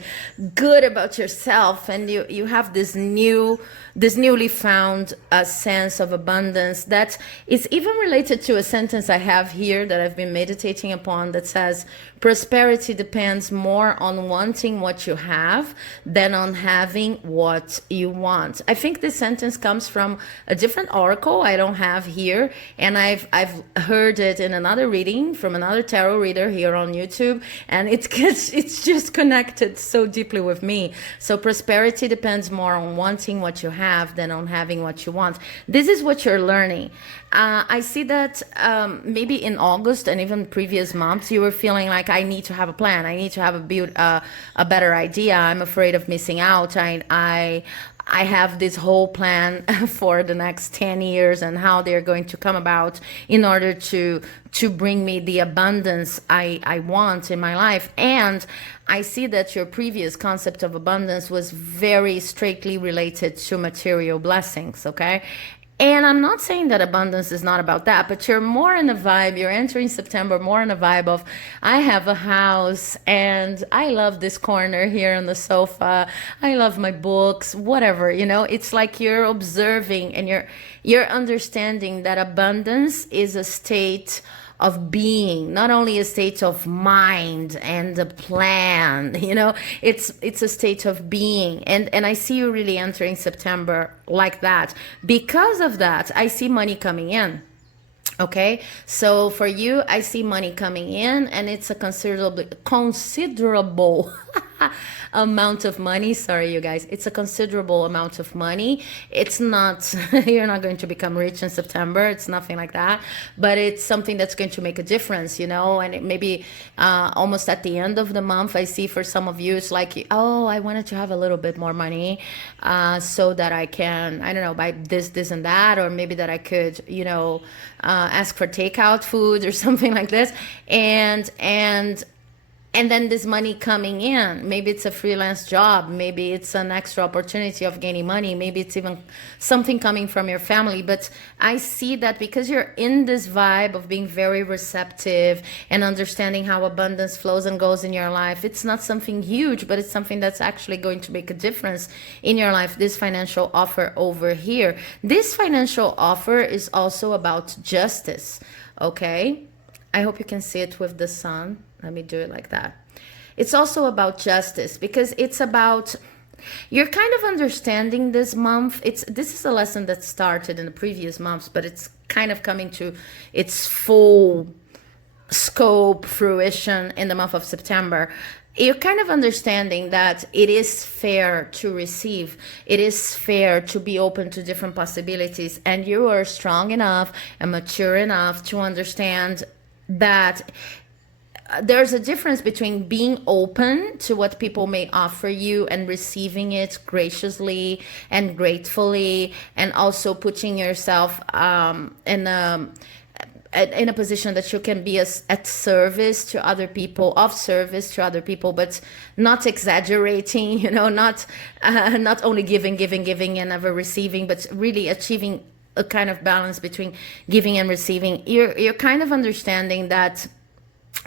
good about yourself, and you have this newly found sense of abundance that is even related to a sentence I have here that I've been meditating upon that says, prosperity depends more on wanting what you have than on having what you want. I think this sentence comes from a different oracle I don't have here, and I've heard it in another reading from another tarot reader here on YouTube, and it's just connected so deeply with me. So prosperity depends more on wanting what you have than on having what you want. This is what you're learning. I see that maybe in August and even previous months, you were feeling like, I need to have a plan. I need to have a better idea. I'm afraid of missing out. I have this whole plan for the next 10 years and how they're going to come about in order to bring me the abundance I want in my life. And I see that your previous concept of abundance was very strictly related to material blessings, okay? And I'm not saying that abundance is not about that, but you're more in a vibe, you're entering September more in a vibe of, I have a house and I love this corner here on the sofa. I love my books, whatever, you know, it's like you're observing and you're understanding that abundance is a state of being, not only a state of mind and a plan, you know, it's a state of being. And I see you really entering September like that. Because of that, I see money coming in. Okay, so for you, I see money coming in, and it's a considerable amount of money. Sorry, you guys, it's a considerable amount of money. It's not, you're not going to become rich in September. It's nothing like that, but it's something that's going to make a difference, you know. And it maybe almost at the end of the month, I see for some of you, it's like, oh, I wanted to have a little bit more money so that I can, I don't know, buy this, and that, or maybe that I could, you know, ask for takeout food or something like this, and then this money coming in, maybe it's a freelance job, maybe it's an extra opportunity of gaining money, maybe it's even something coming from your family. But I see that because you're in this vibe of being very receptive and understanding how abundance flows and goes in your life, it's not something huge, but it's something that's actually going to make a difference in your life. This financial offer over here, this financial offer is also about justice, okay? I hope you can see it with the sun. Let me do it like that. It's also about justice, because it's about, you're kind of understanding this month. This is a lesson that started in the previous months, but it's kind of coming to its full scope, fruition in the month of September. You're kind of understanding that it is fair to receive. It is fair to be open to different possibilities. And you are strong enough and mature enough to understand that there's a difference between being open to what people may offer you and receiving it graciously and gratefully, and also putting yourself in a position that you can be at service to other people, of service to other people, but not exaggerating, you know, not only giving and never receiving, but really achieving a kind of balance between giving and receiving. You're kind of understanding that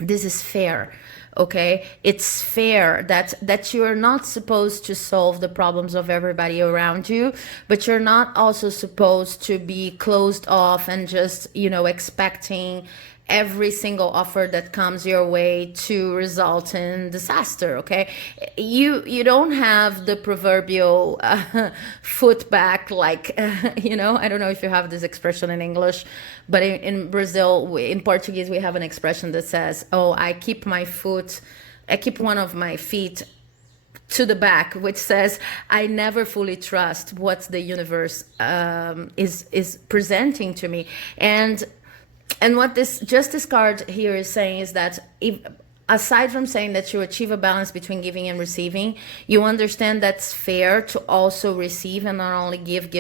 this is fair, okay? It's fair that you're not supposed to solve the problems of everybody around you, but you're not also supposed to be closed off and just, you know, expecting every single offer that comes your way to result in disaster, okay? You don't have the proverbial foot back, like, you know, I don't know if you have this expression in English, but in Brazil, in Portuguese, we have an expression that says, oh, I keep one of my feet to the back, which says, I never fully trust what the universe is presenting to me. And what this justice card here is saying is that aside from saying that you achieve a balance between giving and receiving, you understand that's fair to also receive and not only give.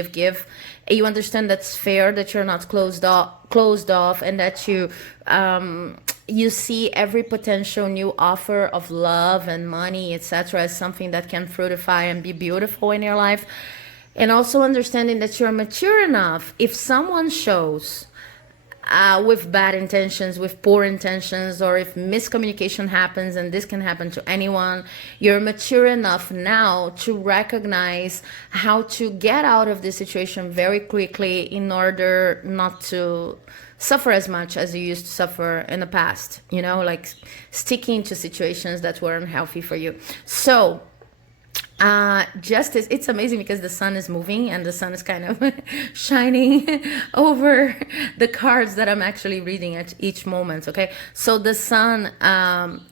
You understand that's fair, that you're not closed off, and that you see every potential new offer of love and money, etc., as something that can fructify and be beautiful in your life. And also understanding that you're mature enough, if someone shows with bad intentions, with poor intentions, or if miscommunication happens, and this can happen to anyone, you're mature enough now to recognize how to get out of this situation very quickly in order not to suffer as much as you used to suffer in the past, you know, like sticking to situations that were unhealthy for you. So justice, it's amazing because the sun is moving and the sun is kind of shining over the cards that I'm actually reading at each moment, okay? So the sun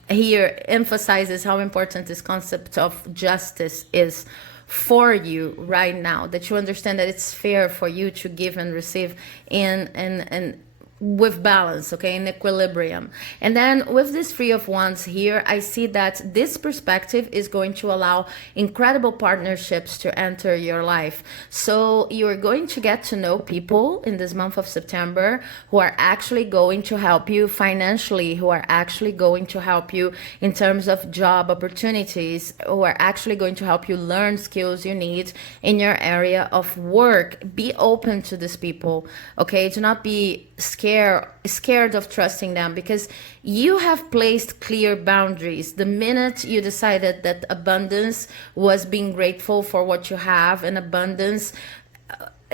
here emphasizes how important this concept of justice is for you right now, that you understand that it's fair for you to give and receive and with balance, okay, in equilibrium. And then with this Three of Wands here, I see that this perspective is going to allow incredible partnerships to enter your life. So you're going to get to know people in this month of September who are actually going to help you financially, who are actually going to help you in terms of job opportunities, who are actually going to help you learn skills you need in your area of work. Be open to these people, okay? Do not be scared of trusting them, because you have placed clear boundaries. The minute you decided that abundance was being grateful for what you have, and abundance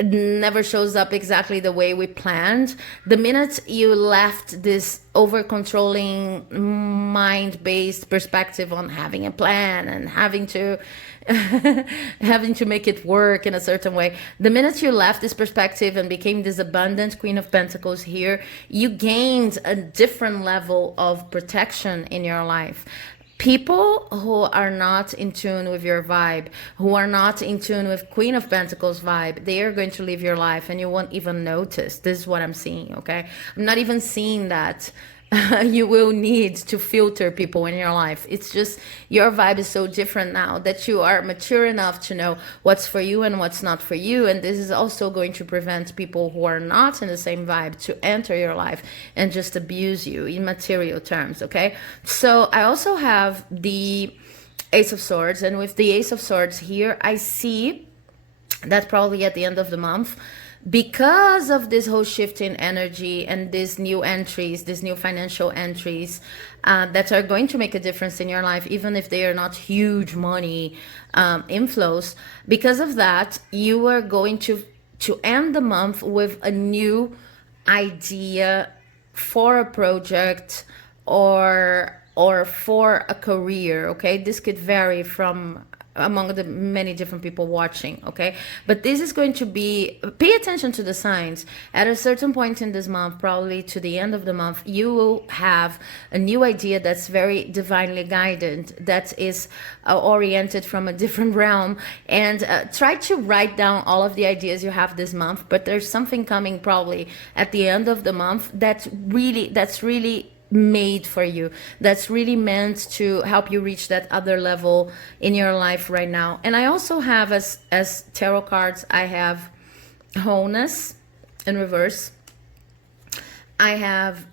never shows up exactly the way we planned. The minute you left this over controlling mind-based perspective on having a plan and having to having to make it work in a certain way, the minute you left this perspective and became this abundant Queen of Pentacles here, you gained a different level of protection in your life. People who are not in tune with your vibe, who are not in tune with Queen of Pentacles vibe, they are going to leave your life and you won't even notice. This is what I'm seeing, okay? I'm not even seeing that you will need to filter people in your life. It's just your vibe is so different now that you are mature enough to know what's for you and what's not for you. And this is also going to prevent people who are not in the same vibe to enter your life and just abuse you in material terms, okay? So I also have the Ace of Swords, and with the Ace of Swords here, I see that probably at the end of the month, because of this whole shift in energy and these new entries, these new financial entries that are going to make a difference in your life, even if they are not huge money inflows, because of that, you are going to end the month with a new idea for a project or for a career, okay? This could vary from among the many different people watching, okay? But this is going to be, pay attention to the signs. At a certain point in this month, probably to the end of the month, you will have a new idea that's very divinely guided, that is oriented from a different realm. And try to write down all of the ideas you have this month, but there's something coming probably at the end of the month that's really made for you, that's really meant to help you reach that other level in your life right now. And I also have, as tarot cards, I have wholeness in reverse, I have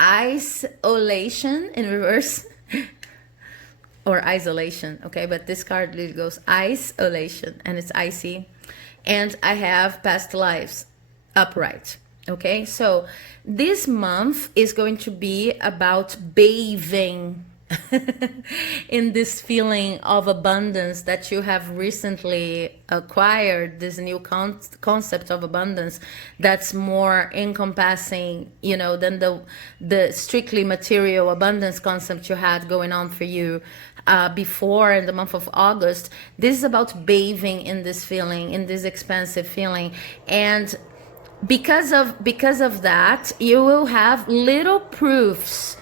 isolation in reverse or isolation, okay, but this card really goes isolation and it's icy, and I have past lives upright. Okay, so this month is going to be about bathing in this feeling of abundance that you have recently acquired, this new concept of abundance that's more encompassing, you know, than the strictly material abundance concept you had going on for you before in the month of August. This is about bathing in this feeling, in this expansive feeling. And because of that, you will have little proofs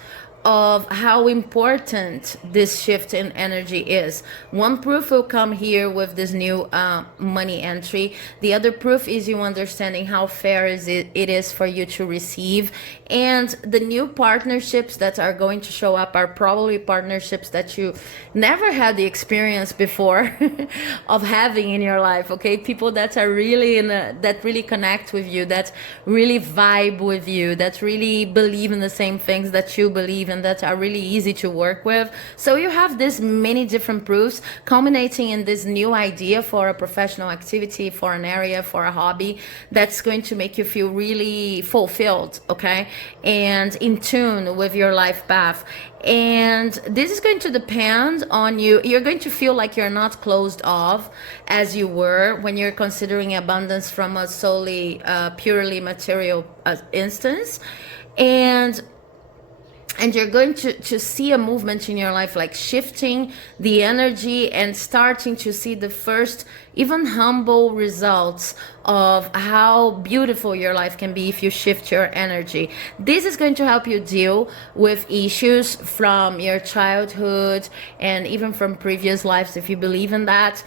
of how important this shift in energy is. One proof will come here with this new money entry. The other proof is you understanding how fair it is for you to receive. And the new partnerships that are going to show up are probably partnerships that you never had the experience before of having in your life, okay? People that are really that really connect with you, that really vibe with you, that really believe in the same things that you believe in, and that are really easy to work with. So you have this many different proofs culminating in this new idea for a professional activity, for an area, for a hobby that's going to make you feel really fulfilled, okay, and in tune with your life path. And this is going to depend on you. You're going to feel like you're not closed off as you were when you're considering abundance from a solely purely material instance. And you're going to see a movement in your life, like shifting the energy and starting to see the first, even humble results of how beautiful your life can be if you shift your energy. This is going to help you deal with issues from your childhood and even from previous lives, if you believe in that.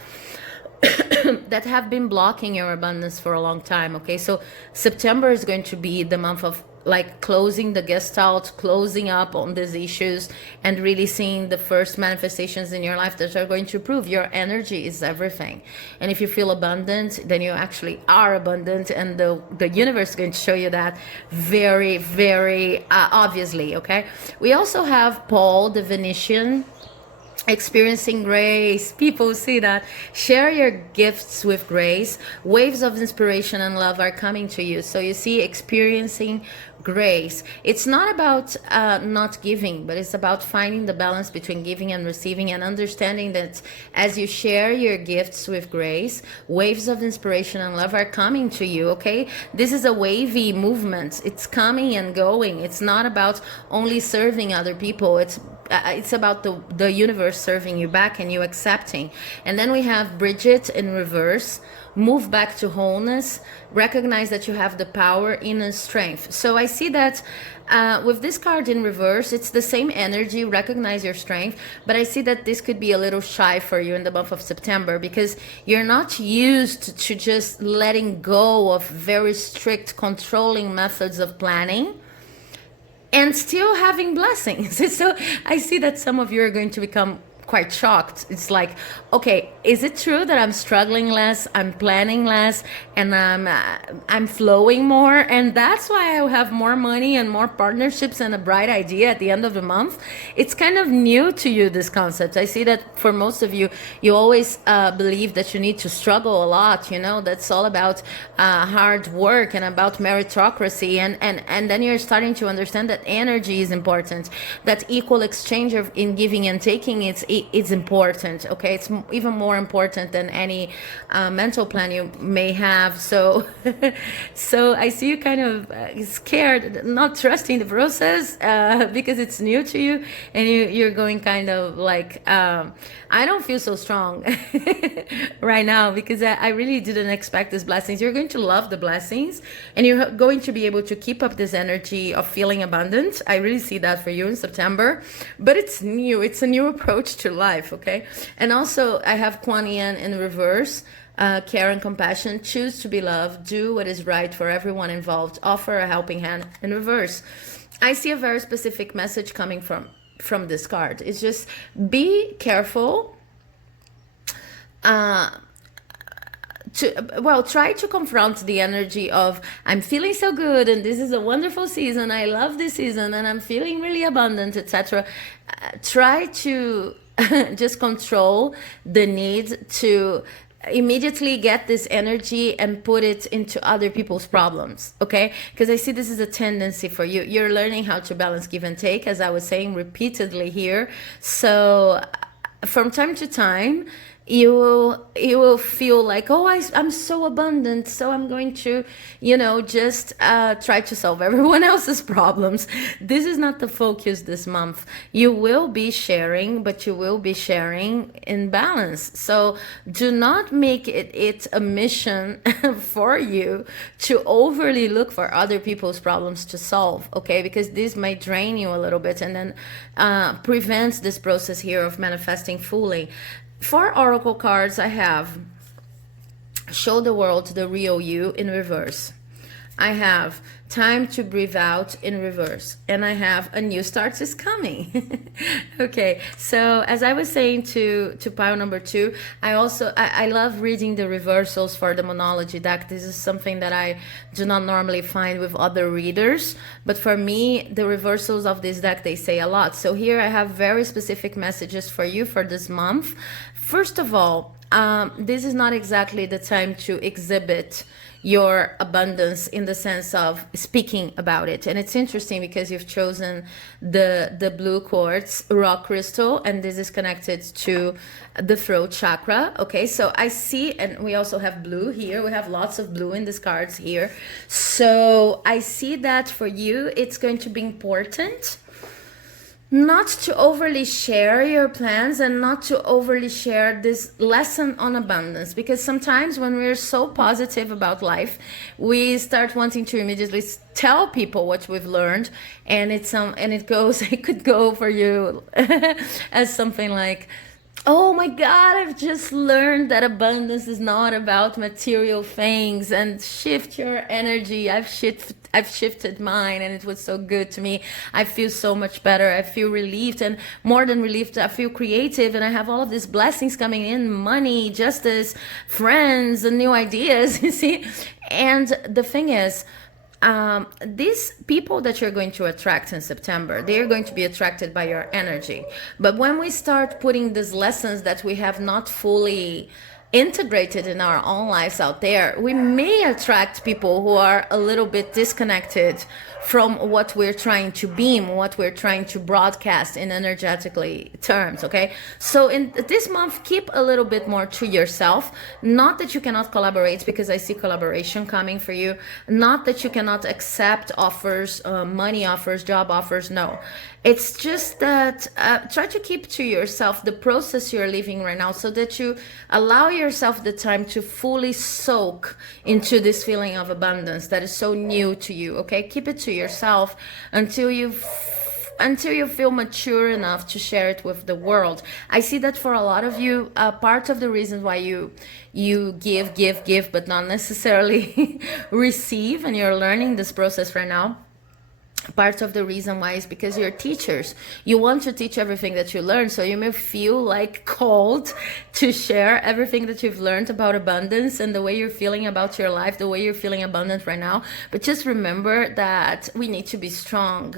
that have been blocking your abundance for a long time. Okay, so September is going to be the month of like closing the gestalt, closing up on these issues, and really seeing the first manifestations in your life that are going to prove your energy is everything. And if you feel abundant, then you actually are abundant, and the universe is going to show you that very, very obviously. Okay, we also have Paul the Venetian, experiencing grace. People see that. Share your gifts with grace. Waves of inspiration and love are coming to you. So you see, experiencing grace. It's not about not giving, but it's about finding the balance between giving and receiving, and understanding that as you share your gifts with grace, waves of inspiration and love are coming to you. Okay, this is a wavy movement. It's coming and going. It's not about only serving other people. It's about the universe serving you back and you accepting. And then we have Bridget in reverse. Move back to wholeness. Recognize that you have the power, inner strength. So I see that with this card in reverse, it's the same energy. Recognize your strength. But I see that this could be a little shy for you in the month of September, because you're not used to just letting go of very strict, controlling methods of planning and still having blessings. So I see that some of you are going to become quite shocked. It's like, okay, is it true that I'm struggling less, I'm planning less, and I'm flowing more, and that's why I have more money and more partnerships and a bright idea at the end of the month? It's kind of new to you, this concept. I see that for most of you, you always believe that you need to struggle a lot. You know, that's all about hard work and about meritocracy, and then you're starting to understand that energy is important, that equal exchange in giving and taking it's important. Okay, it's even more important than any mental plan you may have. So so I see you kind of scared, not trusting the process because it's new to you, and you're going kind of like, I don't feel so strong right now, because I really didn't expect these blessings. You're going to love the blessings, and you're going to be able to keep up this energy of feeling abundant. I really see that for you in September, but it's new. It's a new approach to life. Okay, and also I have Kuan Yin in reverse. Care and compassion. Choose to be loved. Do what is right for everyone involved. Offer a helping hand in reverse. I see a very specific message coming from this card. It's just be careful. Try to confront the energy of, I'm feeling so good and this is a wonderful season, I love this season and I'm feeling really abundant, etc. Try to just control the need to immediately get this energy and put it into other people's problems. Okay, because I see this is a tendency for you. You're learning how to balance give and take, as I was saying repeatedly here. So from time to time you will feel like, oh, I'm so abundant, so I'm going to, just try to solve everyone else's problems. This is not the focus this month. You will be sharing, but you will be sharing in balance. So do not make it a mission for you to overly look for other people's problems to solve, okay? Because this might drain you a little bit and then prevents this process here of manifesting fully. For oracle cards, I have show the world the real you in reverse. I have time to breathe out in reverse, and I have a new start is coming. Okay, so as I was saying to pile number 2, I love reading the reversals for the monology deck. This is something that I do not normally find with other readers, but for me the reversals of this deck, they say a lot. So here I have very specific messages for you for this month. First of all, this is not exactly the time to exhibit your abundance in the sense of speaking about it. And it's interesting because you've chosen the blue quartz rock crystal, and this is connected to the throat chakra. Okay, so I see, and we also have blue here. We have lots of blue in these cards here. So I see that for you, it's going to be important not to overly share your plans and not to overly share this lesson on abundance, because sometimes when we're so positive about life, we start wanting to immediately tell people what we've learned, and it could go for you as something like, Oh my God, I've just learned that abundance is not about material things, and shift your energy. I've shifted mine, and it was so good to me. I feel so much better. I feel relieved, and more than relieved, I feel creative, and I have all of these blessings coming in, money, justice, friends, and new ideas, you see? And the thing is, these people that you're going to attract in September, they are going to be attracted by your energy. But when we start putting these lessons that we have not fully integrated in our own lives out there, we may attract people who are a little bit disconnected from what we're trying to beam, what we're trying to broadcast in energetically terms, okay? So in this month, keep a little bit more to yourself. Not that you cannot collaborate, because I see collaboration coming for you. Not that you cannot accept offers, money offers, job offers, no. It's just that try to keep to yourself the process you're living right now, so that you allow yourself the time to fully soak into this feeling of abundance that is so new to you, okay? Keep it to yourself until you feel mature enough to share it with the world. I see that for a lot of you, part of the reason why you give, but not necessarily receive, and you're learning this process right now. Part of the reason why is because you're teachers. You want to teach everything that you learn, so you may feel like called to share everything that you've learned about abundance and the way you're feeling about your life, the way you're feeling abundant right now. But just remember that we need to be strong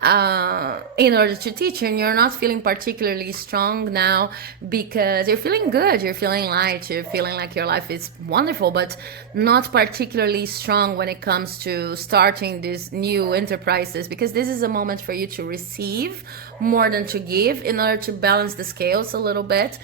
in order to teach, and you're not feeling particularly strong now because you're feeling good, you're feeling light, you're feeling like your life is wonderful, but not particularly strong when it comes to starting these new enterprises, because this is a moment for you to receive more than to give in order to balance the scales a little bit.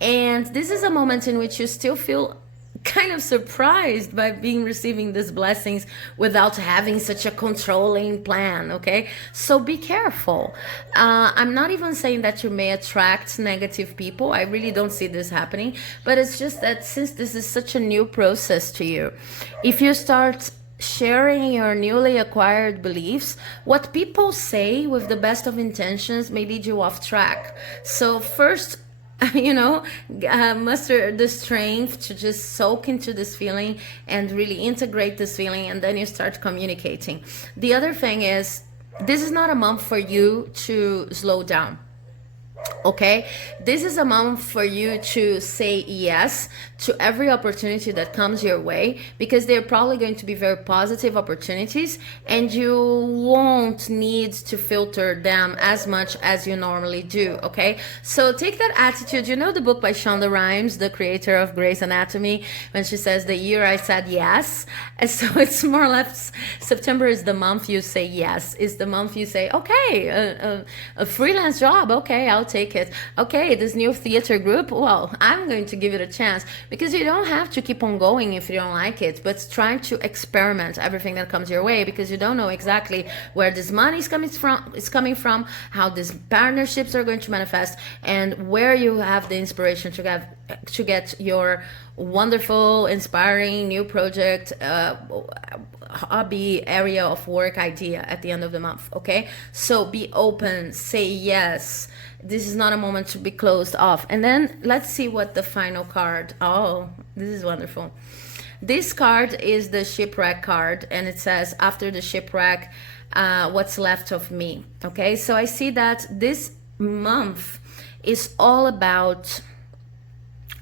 And this is a moment in which you still feel kind of surprised by receiving these blessings without having such a controlling plan, okay? So be careful. I'm not even saying that you may attract negative people. I really don't see this happening, but it's just that since this is such a new process to you, if you start sharing your newly acquired beliefs, what people say with the best of intentions may lead you off track. So first, muster the strength to just soak into this feeling and really integrate this feeling, and then you start communicating. The other thing is, this is not a month for you to slow down. Okay, this is a moment for you to say yes to every opportunity that comes your way, because they're probably going to be very positive opportunities, and you won't need to filter them as much as you normally do. Okay, so take that attitude. You know the book by Shonda Rhimes, the creator of Grey's Anatomy, when she says, the year I said yes. And so it's more or less, September is the month you say yes, is the month you say, okay, a freelance job, okay, I'll take it. Okay, this new theater group, well, I'm going to give it a chance, because you don't have to keep on going if you don't like it, but try to experiment everything that comes your way, because you don't know exactly where this money is coming from, how these partnerships are going to manifest, and where you have the inspiration to get your wonderful, inspiring new project, hobby, area of work idea at the end of the month. Okay, so be open, say yes. This is not a moment to be closed off. And then let's see what the final card. Oh, this is wonderful. This card is the shipwreck card, and it says, after the shipwreck, what's left of me. Okay, so I see that this month is all about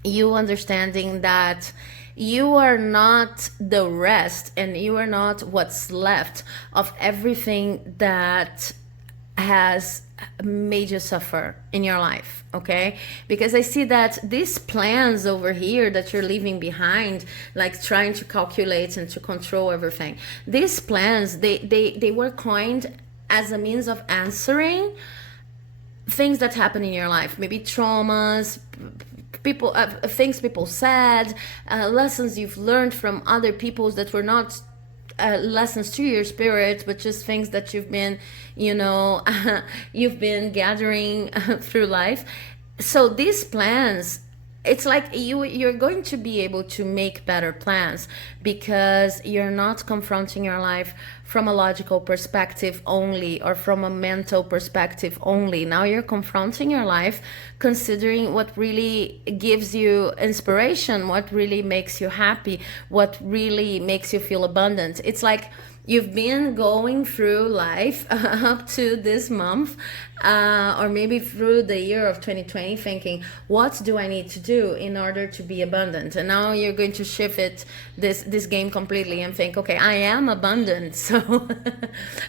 you understanding that you are not the rest, and you are not what's left of everything that has made you suffer in your life. Okay, because I see that these plans over here that you're leaving behind, like trying to calculate and to control everything, these plans, they were coined as a means of answering things that happen in your life, maybe traumas, people, things people said, lessons you've learned from other people that were not lessons to your spirit, but just things that you've been, you've been gathering through life. So these plans it's like you're going to be able to make better plans because you're not confronting your life from a logical perspective only or from a mental perspective only. Now you're confronting your life considering what really gives you inspiration, what really makes you happy, what really makes you feel abundant. It's like you've been going through life up to this month, or maybe through the year of 2020, thinking, what do I need to do in order to be abundant? And now you're going to shift this game completely and think, okay, I am abundant. So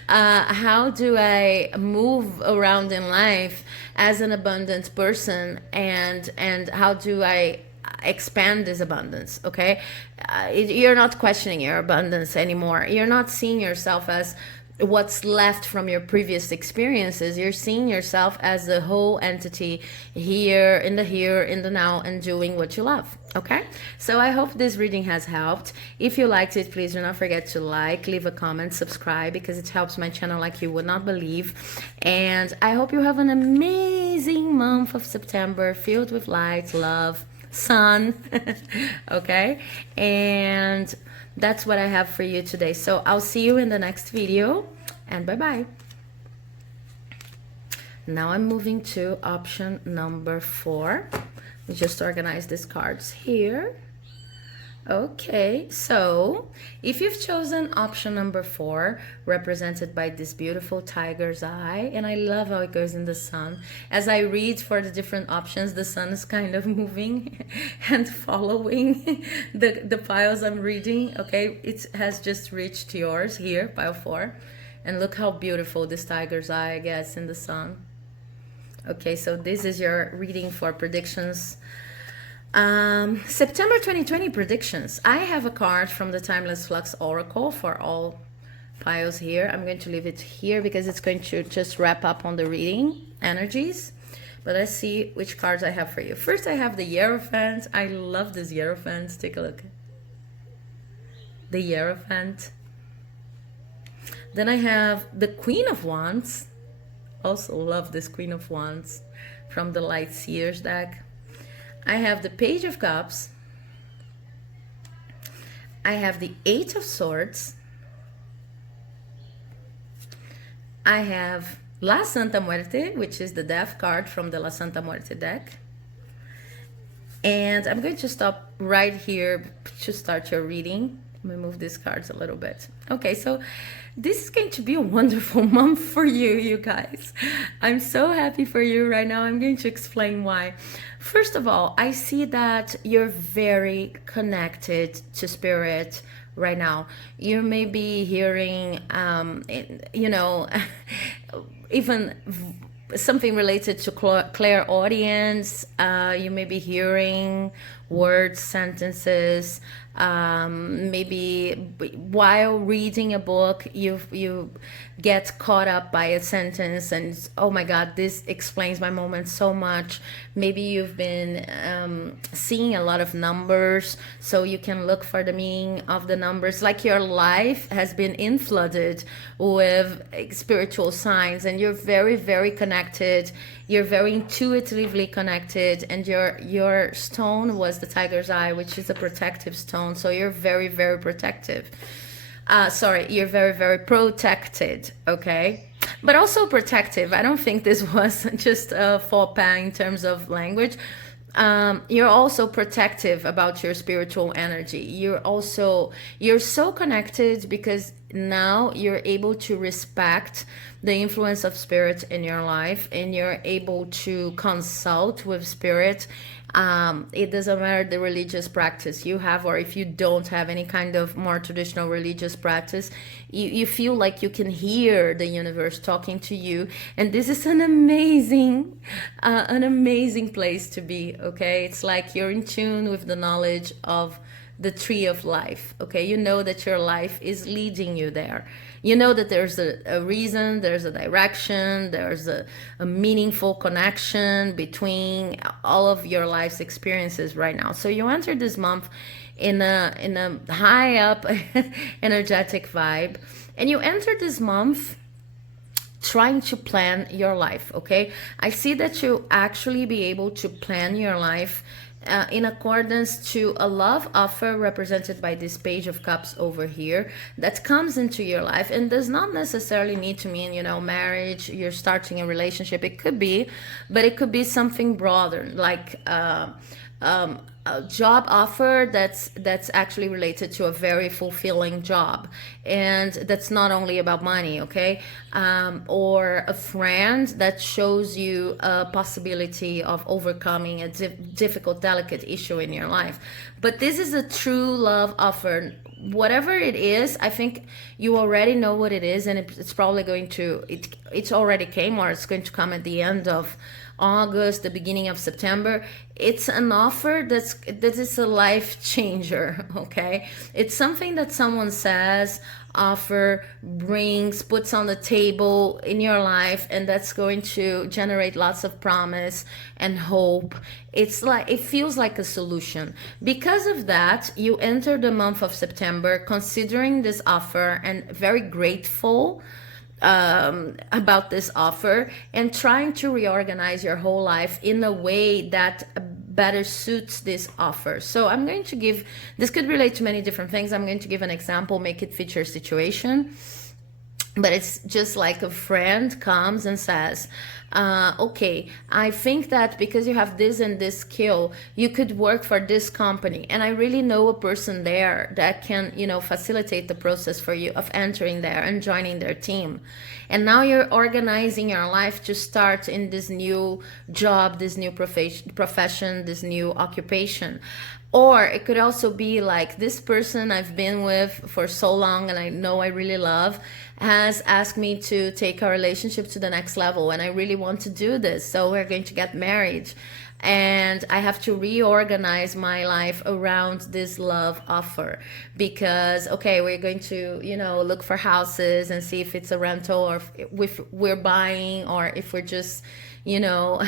how do I move around in life as an abundant person, and how do I expand this abundance? Okay, you're not questioning your abundance anymore. You're not seeing yourself as what's left from your previous experiences. You're seeing yourself as the whole entity, here in the now, and doing what you love. Okay, so I hope this reading has helped. If you liked it, please do not forget to like, leave a comment, subscribe, because it helps my channel like you would not believe. And I hope you have an amazing month of September, filled with light, love, sun. Okay, and that's what I have for you today. So I'll see you in the next video, and bye bye. Now I'm moving to option number 4. We just organize these cards here. Okay, so if you've chosen option number 4, represented by this beautiful tiger's eye, and I love how it goes in the sun. As I read for the different options, the sun is kind of moving and following the piles I'm reading. Okay, it has just reached yours here, pile 4. And look how beautiful this tiger's eye gets in the sun. Okay, so this is your reading for predictions. September 2020 predictions. I have a card from the Timeless Flux Oracle for all piles here. I'm going to leave it here because it's going to just wrap up on the reading energies. But let's see which cards I have for you. First, I have the Hierophant. I love this Hierophant. Take a look. The Hierophant. Then I have the Queen of Wands. Also love this Queen of Wands from the Light Seers deck. I have the Page of Cups. I have the 8 of Swords. I have La Santa Muerte, which is the Death card from the La Santa Muerte deck. And I'm going to stop right here to start your reading. Let me move these cards a little bit. Okay, so this is going to be a wonderful month for you, you guys. I'm so happy for you right now. I'm going to explain why. First of all, I see that you're very connected to spirit right now. You may be hearing, you know, even something related to clairaudience. You may be hearing words, sentences. Maybe while reading a book, you get caught up by a sentence and, oh my God, this explains my moment so much. Maybe you've been seeing a lot of numbers, so you can look for the meaning of the numbers. Like your life has been flooded with spiritual signs, and you're very, very connected. You're very intuitively connected, and your stone was the tiger's eye, which is a protective stone. So you're very, very protective. You're very, very protected, okay? But also protective. I don't think this was just a faux pas in terms of language. You're also protective about your spiritual energy. You're so connected because now you're able to respect the influence of spirit in your life, and you're able to consult with spirit. It doesn't matter the religious practice you have, or if you don't have any kind of more traditional religious practice, you feel like you can hear the universe talking to you. And this is an amazing place to be, okay? It's like you're in tune with the knowledge of the tree of life, okay? You know that your life is leading you there. You know that there's a reason, there's a direction, there's a meaningful connection between all of your life's experiences right now. So you enter this month in a high up energetic vibe, and you enter this month trying to plan your life, okay? I see that you actually be able to plan your life in accordance to a love offer represented by this Page of Cups over here that comes into your life, and does not necessarily need to mean, you know, marriage, you're starting a relationship. It could be, but it could be something broader, like a job offer that's actually related to a very fulfilling job, and that's not only about money, okay? Or a friend that shows you a possibility of overcoming a difficult, delicate issue in your life. But this is a true love offer. Whatever it is, I think you already know what it is, and it's probably going to, it's already came, or it's going to come at the end of August, the beginning of September. It's an offer that is a life changer, okay? It's something that someone says, offer, brings, puts on the table in your life, and that's going to generate lots of promise and hope. It's like, it feels like a solution. Because of that, you enter the month of September considering this offer and very grateful about this offer, and trying to reorganize your whole life in a way that better suits this offer. So I'm going to give, this could relate to many different things. I'm going to give an example, make it fit your situation. But it's just like a friend comes and says, okay, I think that because you have this and this skill, you could work for this company. And I really know a person there that can, you know, facilitate the process for you of entering there and joining their team. And now you're organizing your life to start in this new job, this new profession, this new occupation. Or it could also be like, this person I've been with for so long and I know I really love has asked me to take our relationship to the next level, and I really want to do this. So we're going to get married, and I have to reorganize my life around this love offer, because, okay, we're going to, you know, look for houses and see if it's a rental, or if we're buying, or if we're just, you know,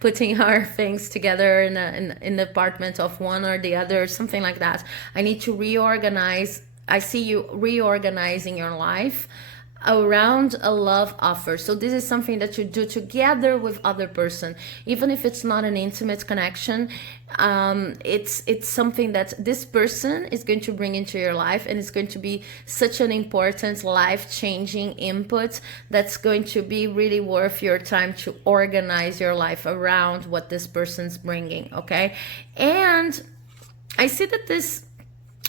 putting our things together in an apartment of one or the other, something like that. I need to reorganize. I see you reorganizing your life around a love offer. So this is something that you do together with other person, even if it's not an intimate connection. It's something that this person is going to bring into your life, and it's going to be such an important life-changing input that's going to be really worth your time to organize your life around what this person's bringing, okay? And I see that this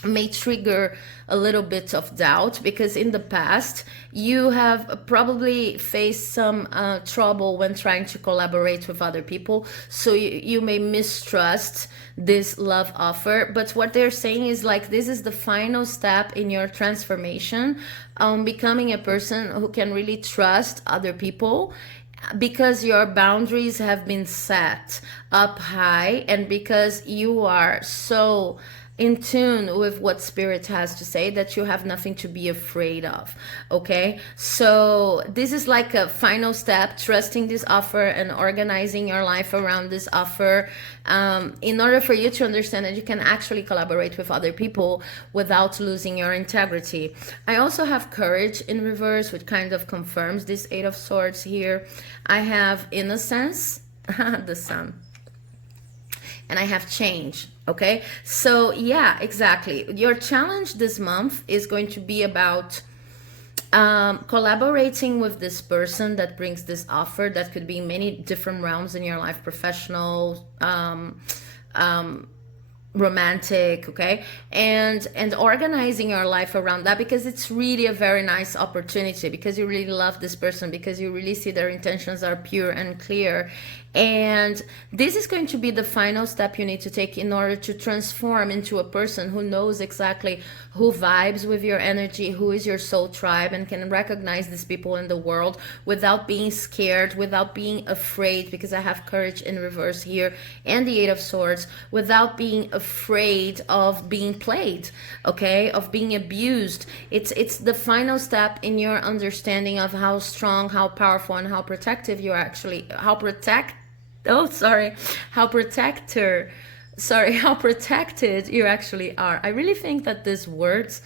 may trigger a little bit of doubt, because in the past you have probably faced some trouble when trying to collaborate with other people, so you may mistrust this love offer. But what they're saying is, like, this is the final step in your transformation, becoming a person who can really trust other people, because your boundaries have been set up high, and because you are so in tune with what spirit has to say that you have nothing to be afraid of, okay? So this is like a final step, trusting this offer and organizing your life around this offer, in order for you to understand that you can actually collaborate with other people without losing your integrity. I also have courage in reverse, which kind of confirms this Eight of Swords here. I have innocence, the Sun, and I have change. Okay, so yeah, exactly. Your challenge this month is going to be about collaborating with this person that brings this offer. That could be in many different realms in your life: professional, romantic, okay, and organizing your life around that, because it's really a very nice opportunity, because you really love this person, because you really see their intentions are pure and clear. And this is going to be the final step you need to take in order to transform into a person who knows exactly who vibes with your energy, who is your soul tribe, and can recognize these people in the world without being scared, without being afraid, because I have courage in reverse here, and the Eight of Swords, without being afraid of being played, okay, of being abused. It's the final step in your understanding of how strong, how powerful, and how protective you're actually, how protected you actually are. I really think that these words,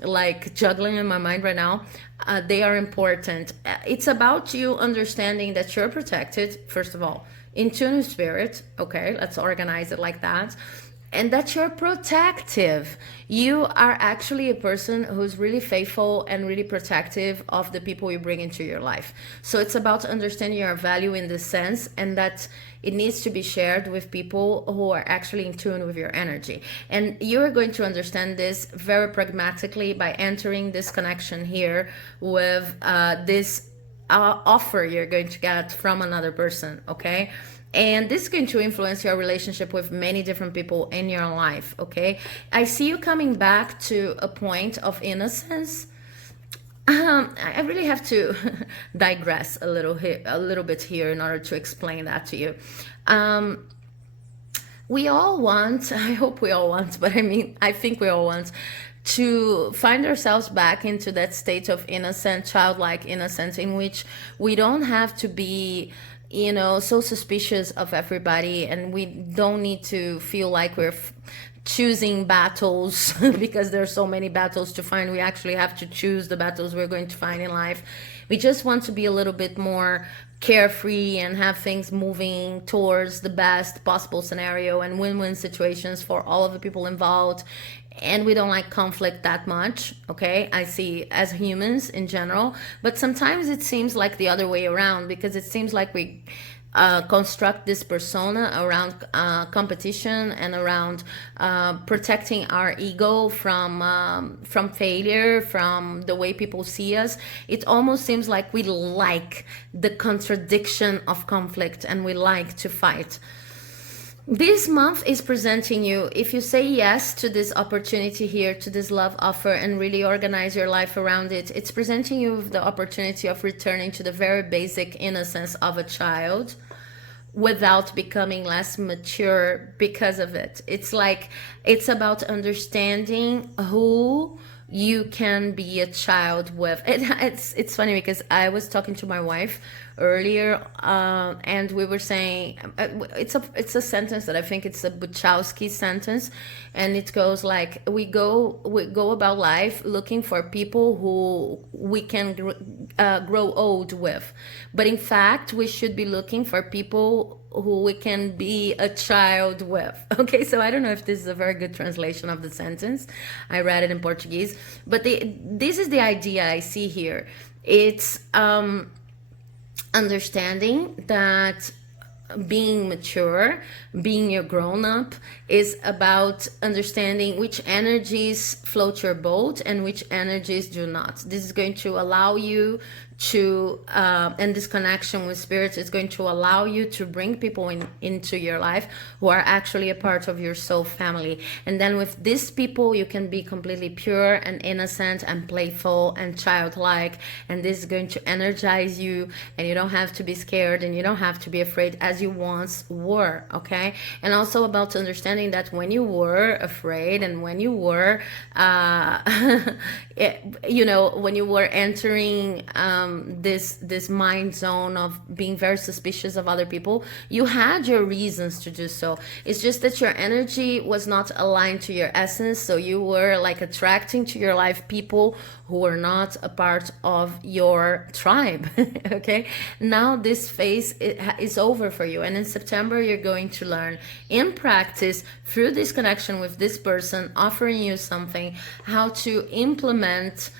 like juggling in my mind right now, they are important. It's about you understanding that you're protected, first of all, in tune with spirit. Okay, let's organize it like that. And that you're protective. You are actually a person who's really faithful and really protective of the people you bring into your life. So it's about understanding your value in this sense, and that it needs to be shared with people who are actually in tune with your energy. And you're going to understand this very pragmatically by entering this connection here with this offer you're going to get from another person, okay? And this is going to influence your relationship with many different people in your life, okay? I see you coming back to a point of innocence. I really have to digress a little bit here in order to explain that to you. We all want, I hope we all want, but I think we all want to find ourselves back into that state of innocent, childlike innocence, in which we don't have to be, so suspicious of everybody, and we don't need to feel like we're choosing battles because there's so many battles to find. We actually have to choose the battles we're going to find in life. We just want to be a little bit more carefree and have things moving towards the best possible scenario and win-win situations for all of the people involved. And we don't like conflict that much, okay? I see, as humans in general. But sometimes it seems like the other way around, because it seems like we construct this persona around competition and around protecting our ego from failure, from the way people see us. It almost seems like we like the contradiction of conflict and we like to fight. This month is presenting you, if you say yes to this opportunity here, to this love offer, and really organize your life around it, it's presenting you with the opportunity of returning to the very basic innocence of a child without becoming less mature because of it. It's like, it's about understanding who you can be a child with. It's funny because I was talking to my wife earlier, and we were saying, it's a sentence that I think it's a Bukowski sentence, and it goes like, we go about life looking for people who we can grow old with, but in fact we should be looking for people who we can be a child with. Okay, so I don't know if this is a very good translation of the sentence. I read it in Portuguese, but this is the idea I see here. It's understanding that being mature, being a grown-up, is about understanding which energies float your boat and which energies do not. This is going to allow you to, and this connection with spirits is going to allow you to bring people into your life who are actually a part of your soul family. And then with these people, you can be completely pure and innocent and playful and childlike. And this is going to energize you, and you don't have to be scared and you don't have to be afraid as you once were, okay? And also about understanding that when you were afraid and when you were, when you were entering this mind zone of being very suspicious of other people, you had your reasons to do so. It's just that your energy was not aligned to your essence, so you were like attracting to your life people who were not a part of your tribe. Okay, now this phase is over for you, and in September you're going to learn in practice through this connection with this person offering you something, how to implement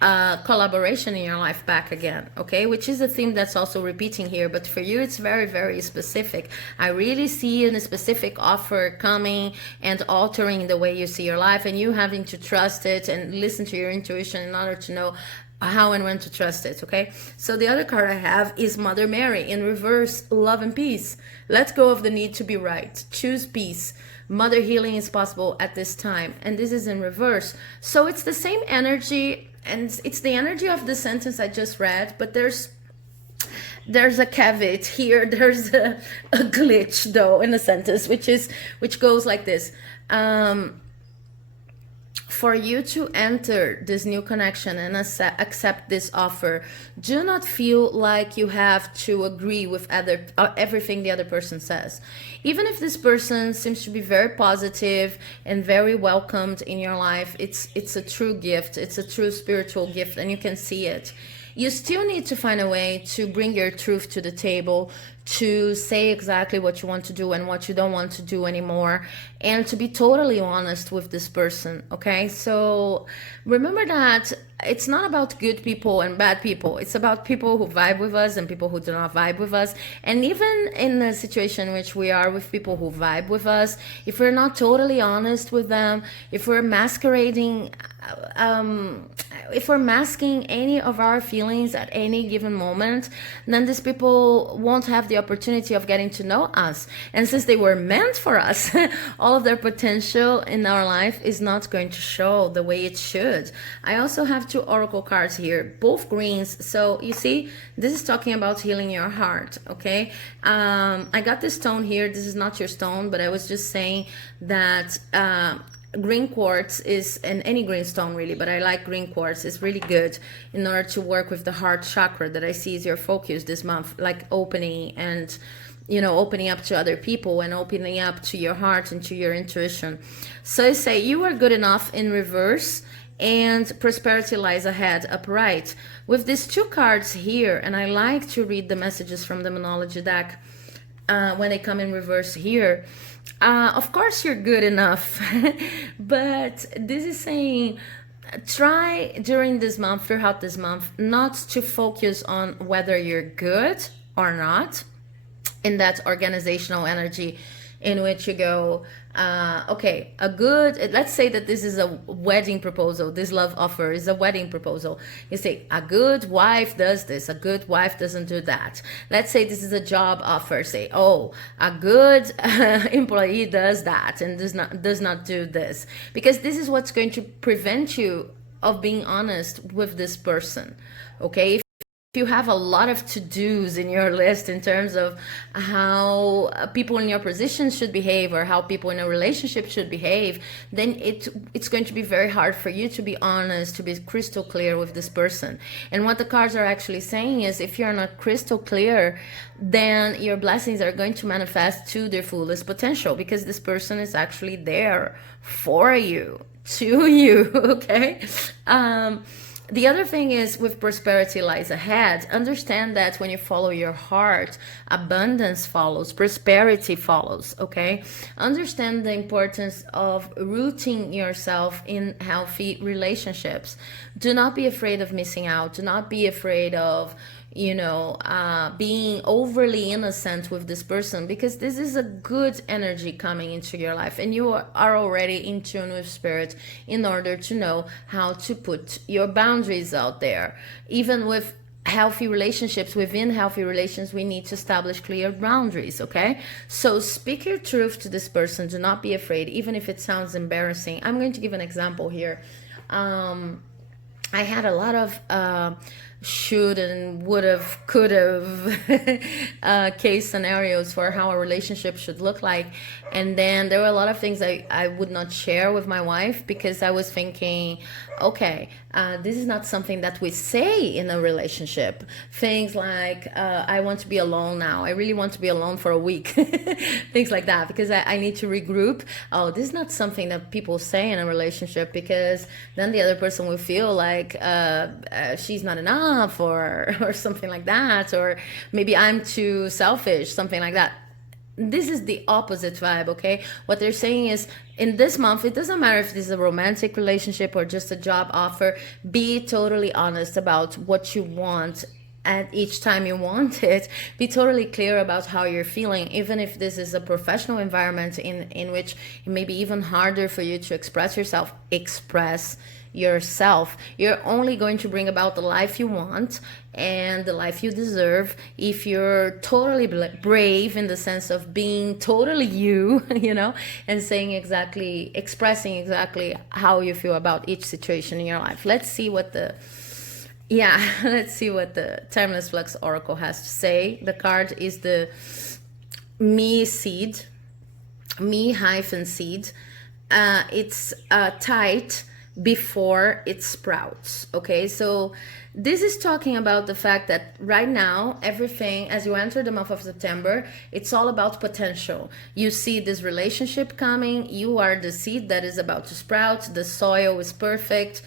collaboration in your life back again, okay? Which is a theme that's also repeating here, but for you it's very, very specific. I really see a specific offer coming and altering the way you see your life, and you having to trust it and listen to your intuition in order to know how and when to trust it, okay? So the other card I have is Mother Mary in reverse, love and peace. Let go of the need to be right. Choose peace. Mother healing is possible at this time, and this is in reverse. So it's the same energy, and it's the energy of the sentence I just read, but there's a caveat here. There's a glitch though in the sentence, which goes like this. For you to enter this new connection and accept this offer, do not feel like you have to agree with everything the other person says. Even if this person seems to be very positive and very welcomed in your life, it's a true gift. It's a true spiritual gift, and you can see it. You still need to find a way to bring your truth to the table, to say exactly what you want to do and what you don't want to do anymore, and to be totally honest with this person. Okay, so remember that it's not about good people and bad people. It's about people who vibe with us and people who do not vibe with us. And even in the situation in which we are with people who vibe with us, if we're not totally honest with them, if we're masquerading, if we're masking any of our feelings at any given moment, then these people won't have the opportunity of getting to know us. And since they were meant for us, all of their potential in our life is not going to show the way it should. I also have two oracle cards here, both greens. So you see, this is talking about healing your heart. Okay, I got this stone here. This is not your stone, but I was just saying that green quartz is, and any green stone really, but I like green quartz, is really good in order to work with the heart chakra that I see is your focus this month, like opening and, you know, opening up to other people and opening up to your heart and to your intuition. So I say you are good enough in reverse, and prosperity lies ahead upright. With these two cards here, and I like to read the messages from the Monology deck when they come in reverse here. Of course you're good enough, but this is saying try during this month, throughout this month, not to focus on whether you're good or not in that organizational energy in which you go, okay, a good, let's say that this is a wedding proposal, this love offer is a wedding proposal. You say, a good wife does this, a good wife doesn't do that. Let's say this is a job offer. Say, oh, a good employee does that and does not do this. Because this is what's going to prevent you of being honest with this person, okay? If you have a lot of to-dos in your list in terms of how people in your position should behave or how people in a relationship should behave, then it's going to be very hard for you to be honest, to be crystal clear with this person. And what the cards are actually saying is, if you're not crystal clear, then your blessings are going to manifest to their fullest potential, because this person is actually there for you, to you, okay? The other thing is, with prosperity lies ahead, understand that when you follow your heart, abundance follows, prosperity follows, okay? Understand the importance of rooting yourself in healthy relationships. Do not be afraid of missing out. Do not be afraid of, you know, being overly innocent with this person, because this is a good energy coming into your life, and you are already in tune with spirit in order to know how to put your boundaries out there. Even with healthy relationships, within healthy relations, we need to establish clear boundaries, okay? So speak your truth to this person. Do not be afraid, even if it sounds embarrassing. I'm going to give an example here. I had a lot of should and would have, could have case scenarios for how a relationship should look like. And then there were a lot of things I would not share with my wife, because I was thinking, okay, this is not something that we say in a relationship. Things like, I want to be alone now. I really want to be alone for a week. Things like that, because I need to regroup. Oh, this is not something that people say in a relationship, because then the other person will feel like she's not enough, or something like that. Or maybe I'm too selfish, something like that. This is the opposite vibe, okay? What they're saying is, in this month, it doesn't matter if this is a romantic relationship or just a job offer, be totally honest about what you want at each time you want it. Be totally clear about how you're feeling, even if this is a professional environment in which it may be even harder for you to express yourself. Express yourself. You're only going to bring about the life you want and the life you deserve if you're totally brave, in the sense of being totally you, you know, and saying exactly, expressing exactly how you feel about each situation in your life. Let's see what the let's see what the Timeless Flux Oracle has to say. The card is the Me seed, Me hyphen seed. It's tight, before it sprouts. Okay, so this is talking about the fact that right now, everything, as you enter the month of September, it's all about potential. You see this relationship coming, you are the seed that is about to sprout, the soil is perfect,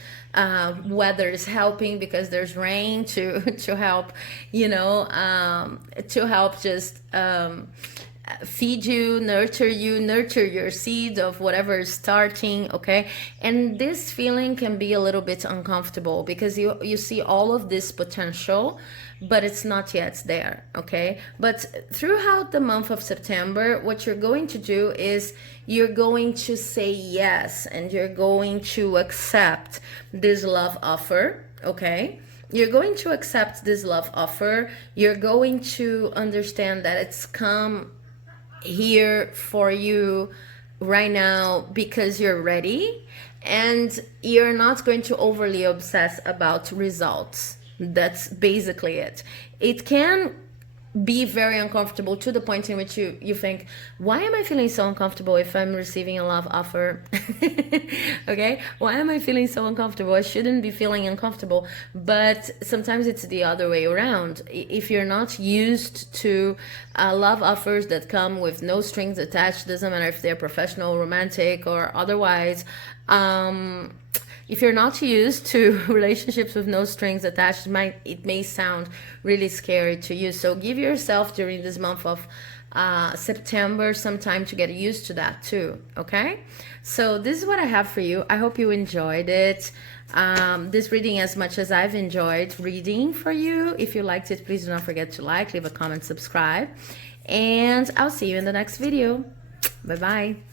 weather is helping because there's rain to to help, to help just feed you, nurture your seed of whatever is starting. Okay, and this feeling can be a little bit uncomfortable because you see all of this potential, but it's not yet there. Okay, but throughout the month of September, what you're going to do is you're going to say yes, and you're going to accept this love offer. Okay, you're going to accept this love offer. You're going to understand that it's come here for you right now because you're ready, and you're not going to overly obsess about results. That's basically it. It can be very uncomfortable to the point in which you think, why am I feeling so uncomfortable if I'm receiving a love offer? Okay, why am I feeling so uncomfortable? I shouldn't be feeling uncomfortable. But sometimes it's the other way around. If you're not used to love offers that come with no strings attached, doesn't matter if they're professional, romantic, or otherwise, if you're not used to relationships with no strings attached, it may sound really scary to you. So give yourself during this month of September some time to get used to that too. Okay, so this is what I have for you. I hope you enjoyed it. This reading as much as I've enjoyed reading for you. If you liked it, please do not forget to like, leave a comment, subscribe, and I'll see you in the next video. Bye bye.